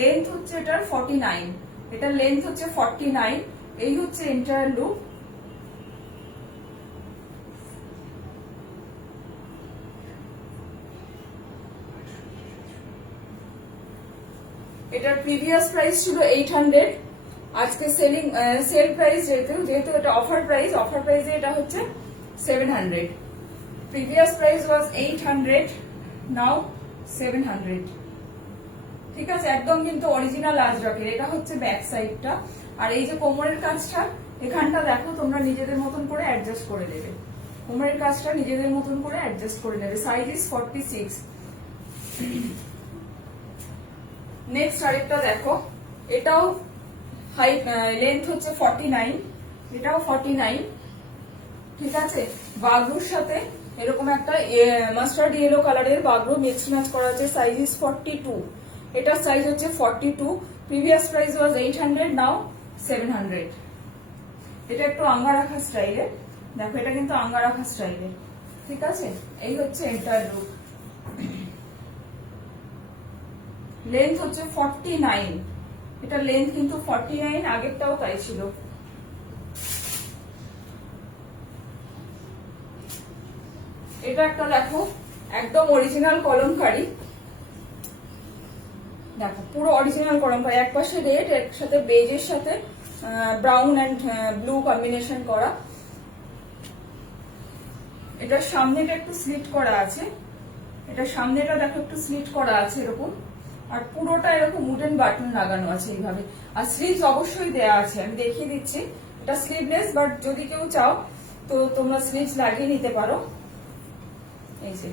লেন্থ হচ্ছে এটার 49, এটার লেন্থ হচ্ছে 49। এই হচ্ছে এন্টায়ার লুক। এটার প্রিভিয়াস প্রাইস ছিল 800, আজকে সেল প্রাইস যেহেতু এটা অফার প্রাইসে এটা হচ্ছে 700। প্রিভিয়াস প্রাইস ওয়াজ 800, নাও 700। ঠিক আছে, একদম কিন্তু অরিজিনাল আজরাকের। এটা হচ্ছে ব্যাক সাইডটা, আর এই যে কোমরের কাজটা এখানটা দেখো তোমরা নিজেদের মতন করে অ্যাডজাস্ট করে নেবে, কোমরের কাজটা নিজেদের মতন করে অ্যাডজাস্ট করে নেবে। Size is 46। নেক্সট আরেকটা দেখো, এটাও হাইট লেন্থ হচ্ছে 49, এটাও 49, ঠিক আছে। বাগরুর সাথে এরকম একটা মাস্টার্ড ইয়েলো কালারের বাগরু মিক্স ম্যাচ করা আছে। সাইজ ইজ 42, এটার সাইজ হচ্ছে 42। প্রিভিয়াস প্রাইস ওয়াজ 800, নাও 700। এটা একটু আঙ্গা রাখা স্টাইলের, দেখো এটা কিন্তু আঙ্গা রাখা স্টাইলের, ঠিক আছে। এই হচ্ছে এন্টার লুক। লেন্থ হচ্ছে 49, এটা লেন্থ কিন্তু 49, আগেরটাও তাই ছিল। এটা একটা দেখো একদম অরিজিনাল কলমকারী, দেখো পুরো অরিজিনাল কলমকারী, এক পাশে রেড, একসাথে বেজের সাথে ব্রাউন এন্ড ব্লু কম্বিনেশন করা। এটার সামনেটা একটু স্লিট করা আছে, এটা সামনেটা দেখো একটু স্লিট করা আছে এরকম, আর পুরোটা এরকম উডেন বাটন লাগানো আছে এইভাবে। আর স্লিভস অবশ্যই দেয়া আছে, আমি দেখিয়ে দিচ্ছি। এটা স্লিভলেস, বাট যদি কেউ চাও তো তোমরা স্লিভস লাগিয়ে নিতে পারো। এই যে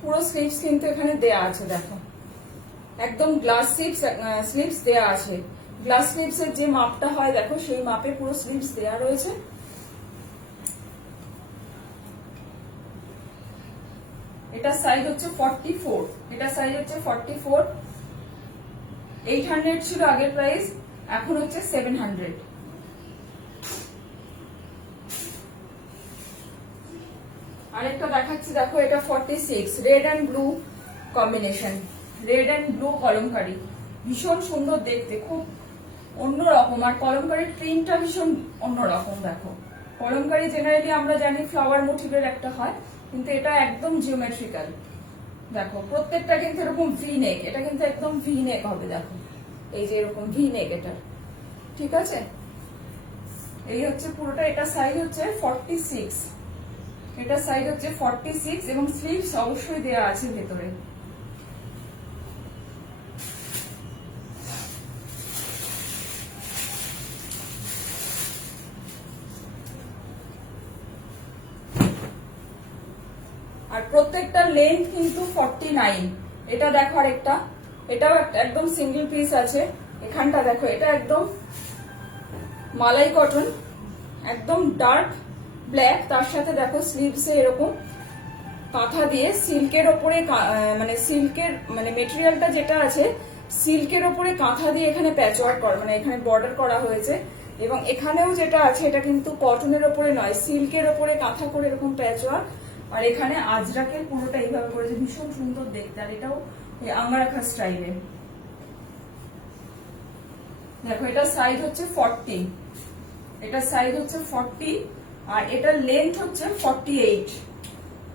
পুরো স্লিভস কিন্তু এখানে দেয়া আছে, দেখো একদম গ্লাস স্লিভস দেয়া আছে। গ্লাস স্লিভস এর যে মাপটা হয় দেখো সেই মাপে পুরো স্লিভস দেয়া রয়েছে। এটা সাইজ হচ্ছে 44, এটা সাইজ হচ্ছে 44। 800 ছিল আগের প্রাইস, এখন হচ্ছে 700। আরেকটা দেখাচ্ছি দেখো, এটা 46, red and blue combination, red and blue kalamkari, ভীষণ সুন্দর দেখতে, খুব অন্যরকম। আর কলমকারীর প্রিন্টটা ভীষণ অন্যরকম। দেখো কলমকারী জেনারেলি আমরা জানি ফ্লাওয়ার মোটিভের একটা হয়, কিন্তু এটা একদম জিওমেট্রিক্যাল। দেখো প্রত্যেকটা কিন্তু এরকম ভি নেক, এটা কিন্তু একদম ভি নেক হবে। দেখো এই যে এরকম ভি নেক এটা, ঠিক আছে। এই হচ্ছে পুরোটা, এটা সাইজ হচ্ছে 46, এটা সাইজ হচ্ছে 46, এবং স্লিভস অবশ্যই দেয়া আছে ভেতরে। আর প্রত্যেকটা লেন্থ কিন্তু 49। এটা দেখো আরেকটা, এটাও একদম সিঙ্গেল পিস আছে। এখানটা দেখো, এটা একদম মালাই কটন, একদম ডার্ক ব্ল্যাক, তার সাথে দেখো স্লিভসে এরকম কাঁথা দিয়ে সিল্কের ওপরে, মানে সিল্কের মানে মেটেরিয়ালটা যেটা আছে সিল্কের ওপরে কাঁথা দিয়ে এখানে প্যাচওয়ার্ক করা, মানে এখানে বর্ডার করা হয়েছে। এবং এখানেও যেটা আছে এটা কিন্তু কটনের ওপরে নয়, সিল্কের ওপরে কাঁথা করে এরকম প্যাচওয়ার্ক। আর এখানে আজরাকের পুরোটা এইভাবে করেছে, ভীষণ সুন্দর দেখতে। আর এটাও আঙ্গারাখা স্টাইলে। দেখো এটা সাইজ হচ্ছে 40, এটা সাইজ হচ্ছে 40, আর এটার লেন্থ হচ্ছে 48,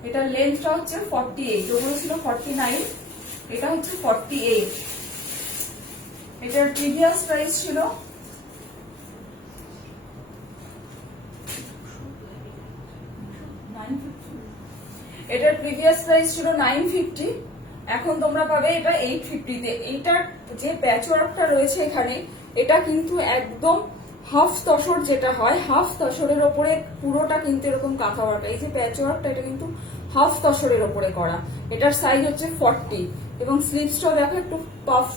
এটার লেন্থটা হচ্ছে 48, ওগুলো ছিল 49, এটা হচ্ছে 48। এটার প্রিভিয়াস প্রাইস ছিল এটার প্রিভিয়াস প্রাইস ছিল 950, এখন তোমরা পাবে এটা 850 তে। এইটার যে প্যাচওয়ার্কটা রয়েছে এখানে, এটা কিন্তু একদম হাফ তসর যেটা হয়, হাফ তসরের ওপরে পুরোটা কিন্তু এরকম কাঁথা ওয়ার্ক। এই যে প্যাচওয়ার্কটা এটা কিন্তু হাফ তসরের ওপরে করা। এটার সাইজ হচ্ছে 40, এবং স্লিভসটাও দেখো একটু পাফ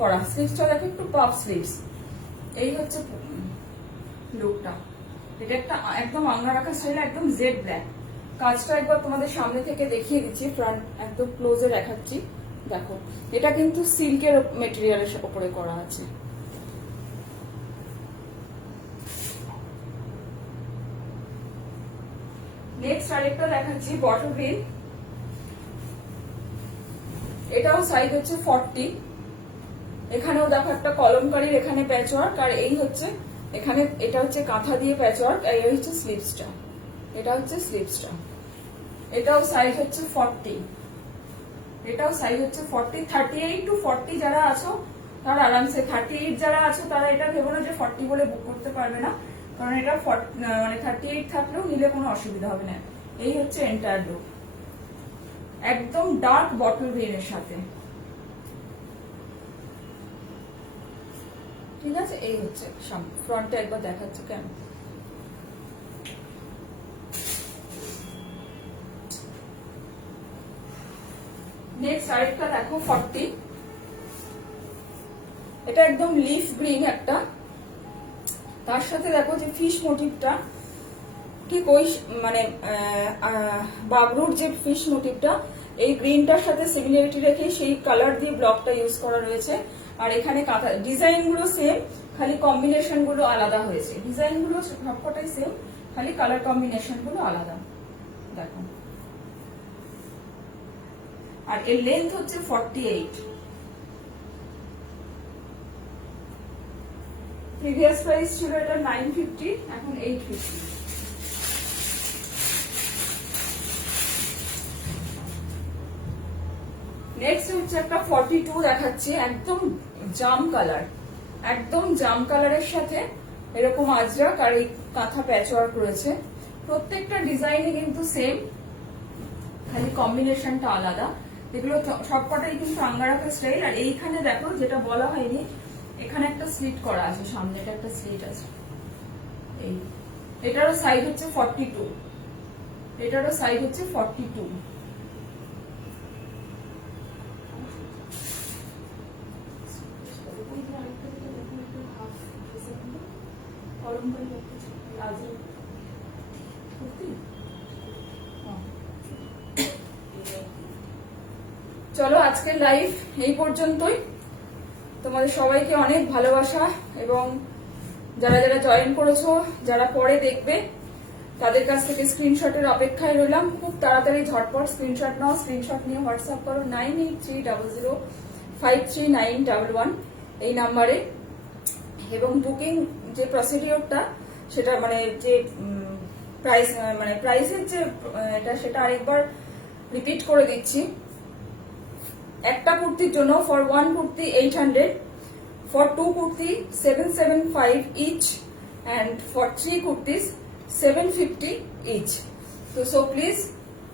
করা, স্লিভসটা দেখো একটু পাফ স্লিভস। এই হচ্ছে লুকটা। এটা একটা একদম আঙ্গা রাখা স্টাইল, একদম জেড ব্ল্যাক। কাজটা একবার তোমাদের সামনে থেকে দেখিয়ে দিচ্ছি, ফ্রন্ট একদম ক্লোজে দেখাচ্ছি। দেখো এটা কিন্তু সিল্কের মেটেরিয়ালের উপরে করা আছে। নেক্সট আরেকটা দেখাচ্ছি বটল গ্রিন, এটাও সাইজ হচ্ছে 40। এখানেও দেখো একটা কলমকারীর এখানে প্যাচওয়ার্ক, আর এই হচ্ছে এখানে এটা হচ্ছে কাঁথা দিয়ে প্যাচওয়ার্ক, আর এই হচ্ছে স্লিভসটা, এটা হচ্ছে স্লিভসটা। এটাও সাইজ হচ্ছে 40, এটাও সাইজ হচ্ছে 40। 38 to 40 যারা আছো তারা আরামসে, 38 যারা আছো তারা এটা ভেবো না যে 40 বলে বুক করতে পারবে না, কারণ এটা মানে 38 থাকলেও নিলে কোনো অসুবিধা হবে না। এই হচ্ছে এন্টায়ার লুক, একদম ডার্ক বটল গ্রিনের সাথে, ঠিক আছে, এই হচ্ছে ফ্রন্টটা একবার দেখাচ্ছি কেন। নেক্সট আরেকটা দেখো 40, এটা একদম লিফ গ্রিন একটা, তার সাথে দেখো যে ফিশ মোটিভটা ঠিক ওই মানে বাবরুর যে ফিশ মোটিভটা এই গ্রিনটার সাথে সিমিলারিটি রেখে সেই কালার দিয়ে ব্লকটা ইউজ করা রয়েছে। আর এখানে কাঁথা ডিজাইন গুলো সেম, খালি কম্বিনেশন গুলো আলাদা হয়েছে। ডিজাইন গুলো সবকটাই সেম, খালি কালার কম্বিনেশন গুলো আলাদা। দেখো, আর এর লেন্থ হচ্ছে 48। প্রিভিয়াস প্রাইস ছিল এটা 950, এখন 850। নেক্সট হচ্ছে একটা 42 দেখাচ্ছি, একদম জাম কালার, একদম জাম কালারের সাথে এরকম আজরাক আর এই কাঁথা প্যাচওয়ার্ক রয়েছে। প্রত্যেকটা ডিজাইনে কিন্তু সেম, খালি কম্বিনেশনটা আলাদা। এগুলো সবকটাই কিন্তু আঙ্গারাকা স্টাইল। আর এইখানে দেখো যেটা বলা হয়নি, এখানে একটা স্লিট করা আছে, সামনে একটা স্লিট আছে। এই এটারও সাইজ হচ্ছে 42, এটারও সাইজ হচ্ছে 42। চলো আজকের লাইভ এই পর্যন্তই। তোমাদের সবাইকে অনেক ভালোবাসা, এবং যারা যারা জয়েন করেছো, যারা পরে দেখবে তাদের কাছ থেকে স্ক্রিনশটের অপেক্ষায় রইলাম। খুব তাড়াতাড়ি ঝটপট স্ক্রিনশট নাও, স্ক্রিনশট নিয়ে হোয়াটসঅ্যাপ করো 9830053911 এই নাম্বারে। এবং বুকিং যে প্রসিডিওরটা, সেটা মানে যে প্রাইস মানে প্রাইসের যে এটা, সেটা আরেকবার রিপিট করে দিচ্ছি। একটা কুর্তির জন্য for 1 kurti 800, for 2 kurti 775 each, and for 3 kurtis 750 each. তো সো প্লিজ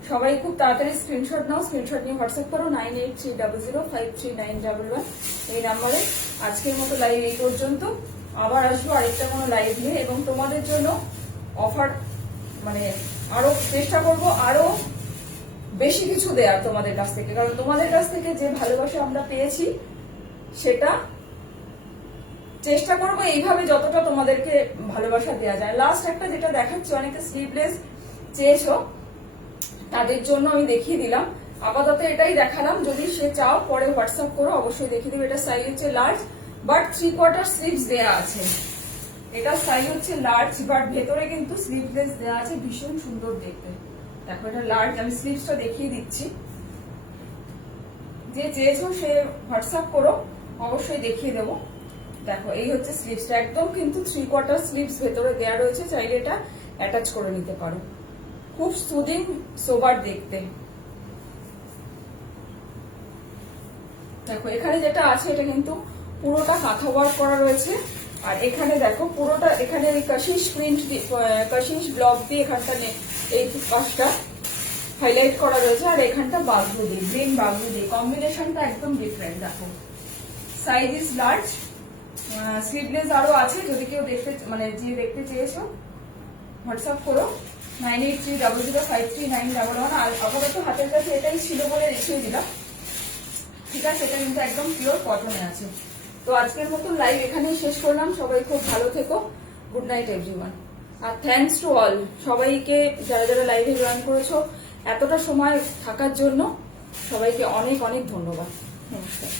সবাই খুব তাড়াতাড়ি স্ক্রিনশট নাও, স্ক্রিনশট নিয়ে হোয়াটসঅ্যাপ করো 9830053911 এই নাম্বারে। আজকের মতো লাইভ এই পর্যন্ত, আবার আসবো আরেকটা কোনো লাইভ নিয়ে, এবং তোমাদের জন্য অফার মানে আরো চেষ্টা করব আরো বেশি কিছু দেয়ার তোমাদের কাছ থেকে, কারণ তোমাদের কাছ থেকে যে ভালোবাসা আমরা পেয়েছি সেটা চেষ্টা করবো এইভাবে যতটা তোমাদেরকে ভালোবাসা দেওয়া যায়। লাস্ট একটা যেটা দেখাচ্ছি, অনেকে স্লিভলেস চেয়েছো, তাদের জন্য আমি দেখিয়ে দিলাম। আপাতত এটাই দেখালাম, যদি সে চাও পরে হোয়াটসঅ্যাপ করো, অবশ্যই দেখিয়ে দেবো। এটা সাইজ হচ্ছে লার্জ, বাট 3/4 স্লিভস দেয়া আছে। এটা সাইজ হচ্ছে লার্জ, বাট ভেতরে কিন্তু স্লিভলেস দেয়া আছে, ভীষণ সুন্দর দেখতে। দেখো এটা লার্জ, আমি স্লিভসটা দেখিয়ে দিচ্ছি। যে চেয়েছো সে হোয়াটসঅ্যাপ করো, অবশ্যই দেখিয়ে দেবো। দেখো এই হচ্ছে স্লিভসটা, একদম কিন্তু 3/4 স্লিভস ভেতরে দেয়া রয়েছে, চাইলে এটা অ্যাটাচ করে নিতে পারো। খুব সুদিং সোবার দেখতে। দেখো এখানে যেটা আছে এটা কিন্তু পুরোটা কাঁথা ওয়ার্ক করা রয়েছে। আর এখানে দেখো পুরোটা, এখানে কাশিস প্রিন্ট, কাশিস ব্লক দিয়ে এখানটা এই পাশটা হাইলাইট করা রয়েছে, আর এখানটা বাগলু দিয়ে, গ্রিন বাগলু দিয়ে, কম্বিনেশনটা একদম ডিফারেন্ট। দেখো সাইজ ইজ লার্জ, স্লিভলেস আরো আছে, যদি কেউ দেখতে মানে যে দেখতে চেয়েছো হোয়াটসঅ্যাপ করো 9830053911। আর আপাতত হাতের কাছে এটাই ছিল বলে দেখিয়ে দিলাম, ঠিক আছে? এটা কিন্তু একদম পিওর কটনে আছে। তো আজকের মতো লাইভ এখানেই শেষ করলাম। সবাই খুব ভালো থেকো, গুড নাইট এভরিওয়ান। আর থ্যাঙ্কস টু অল, সবাইকে যারা যারা লাইভে জয়েন করেছো, এতটা সময় থাকার জন্য সবাইকে অনেক অনেক ধন্যবাদ। নমস্কার।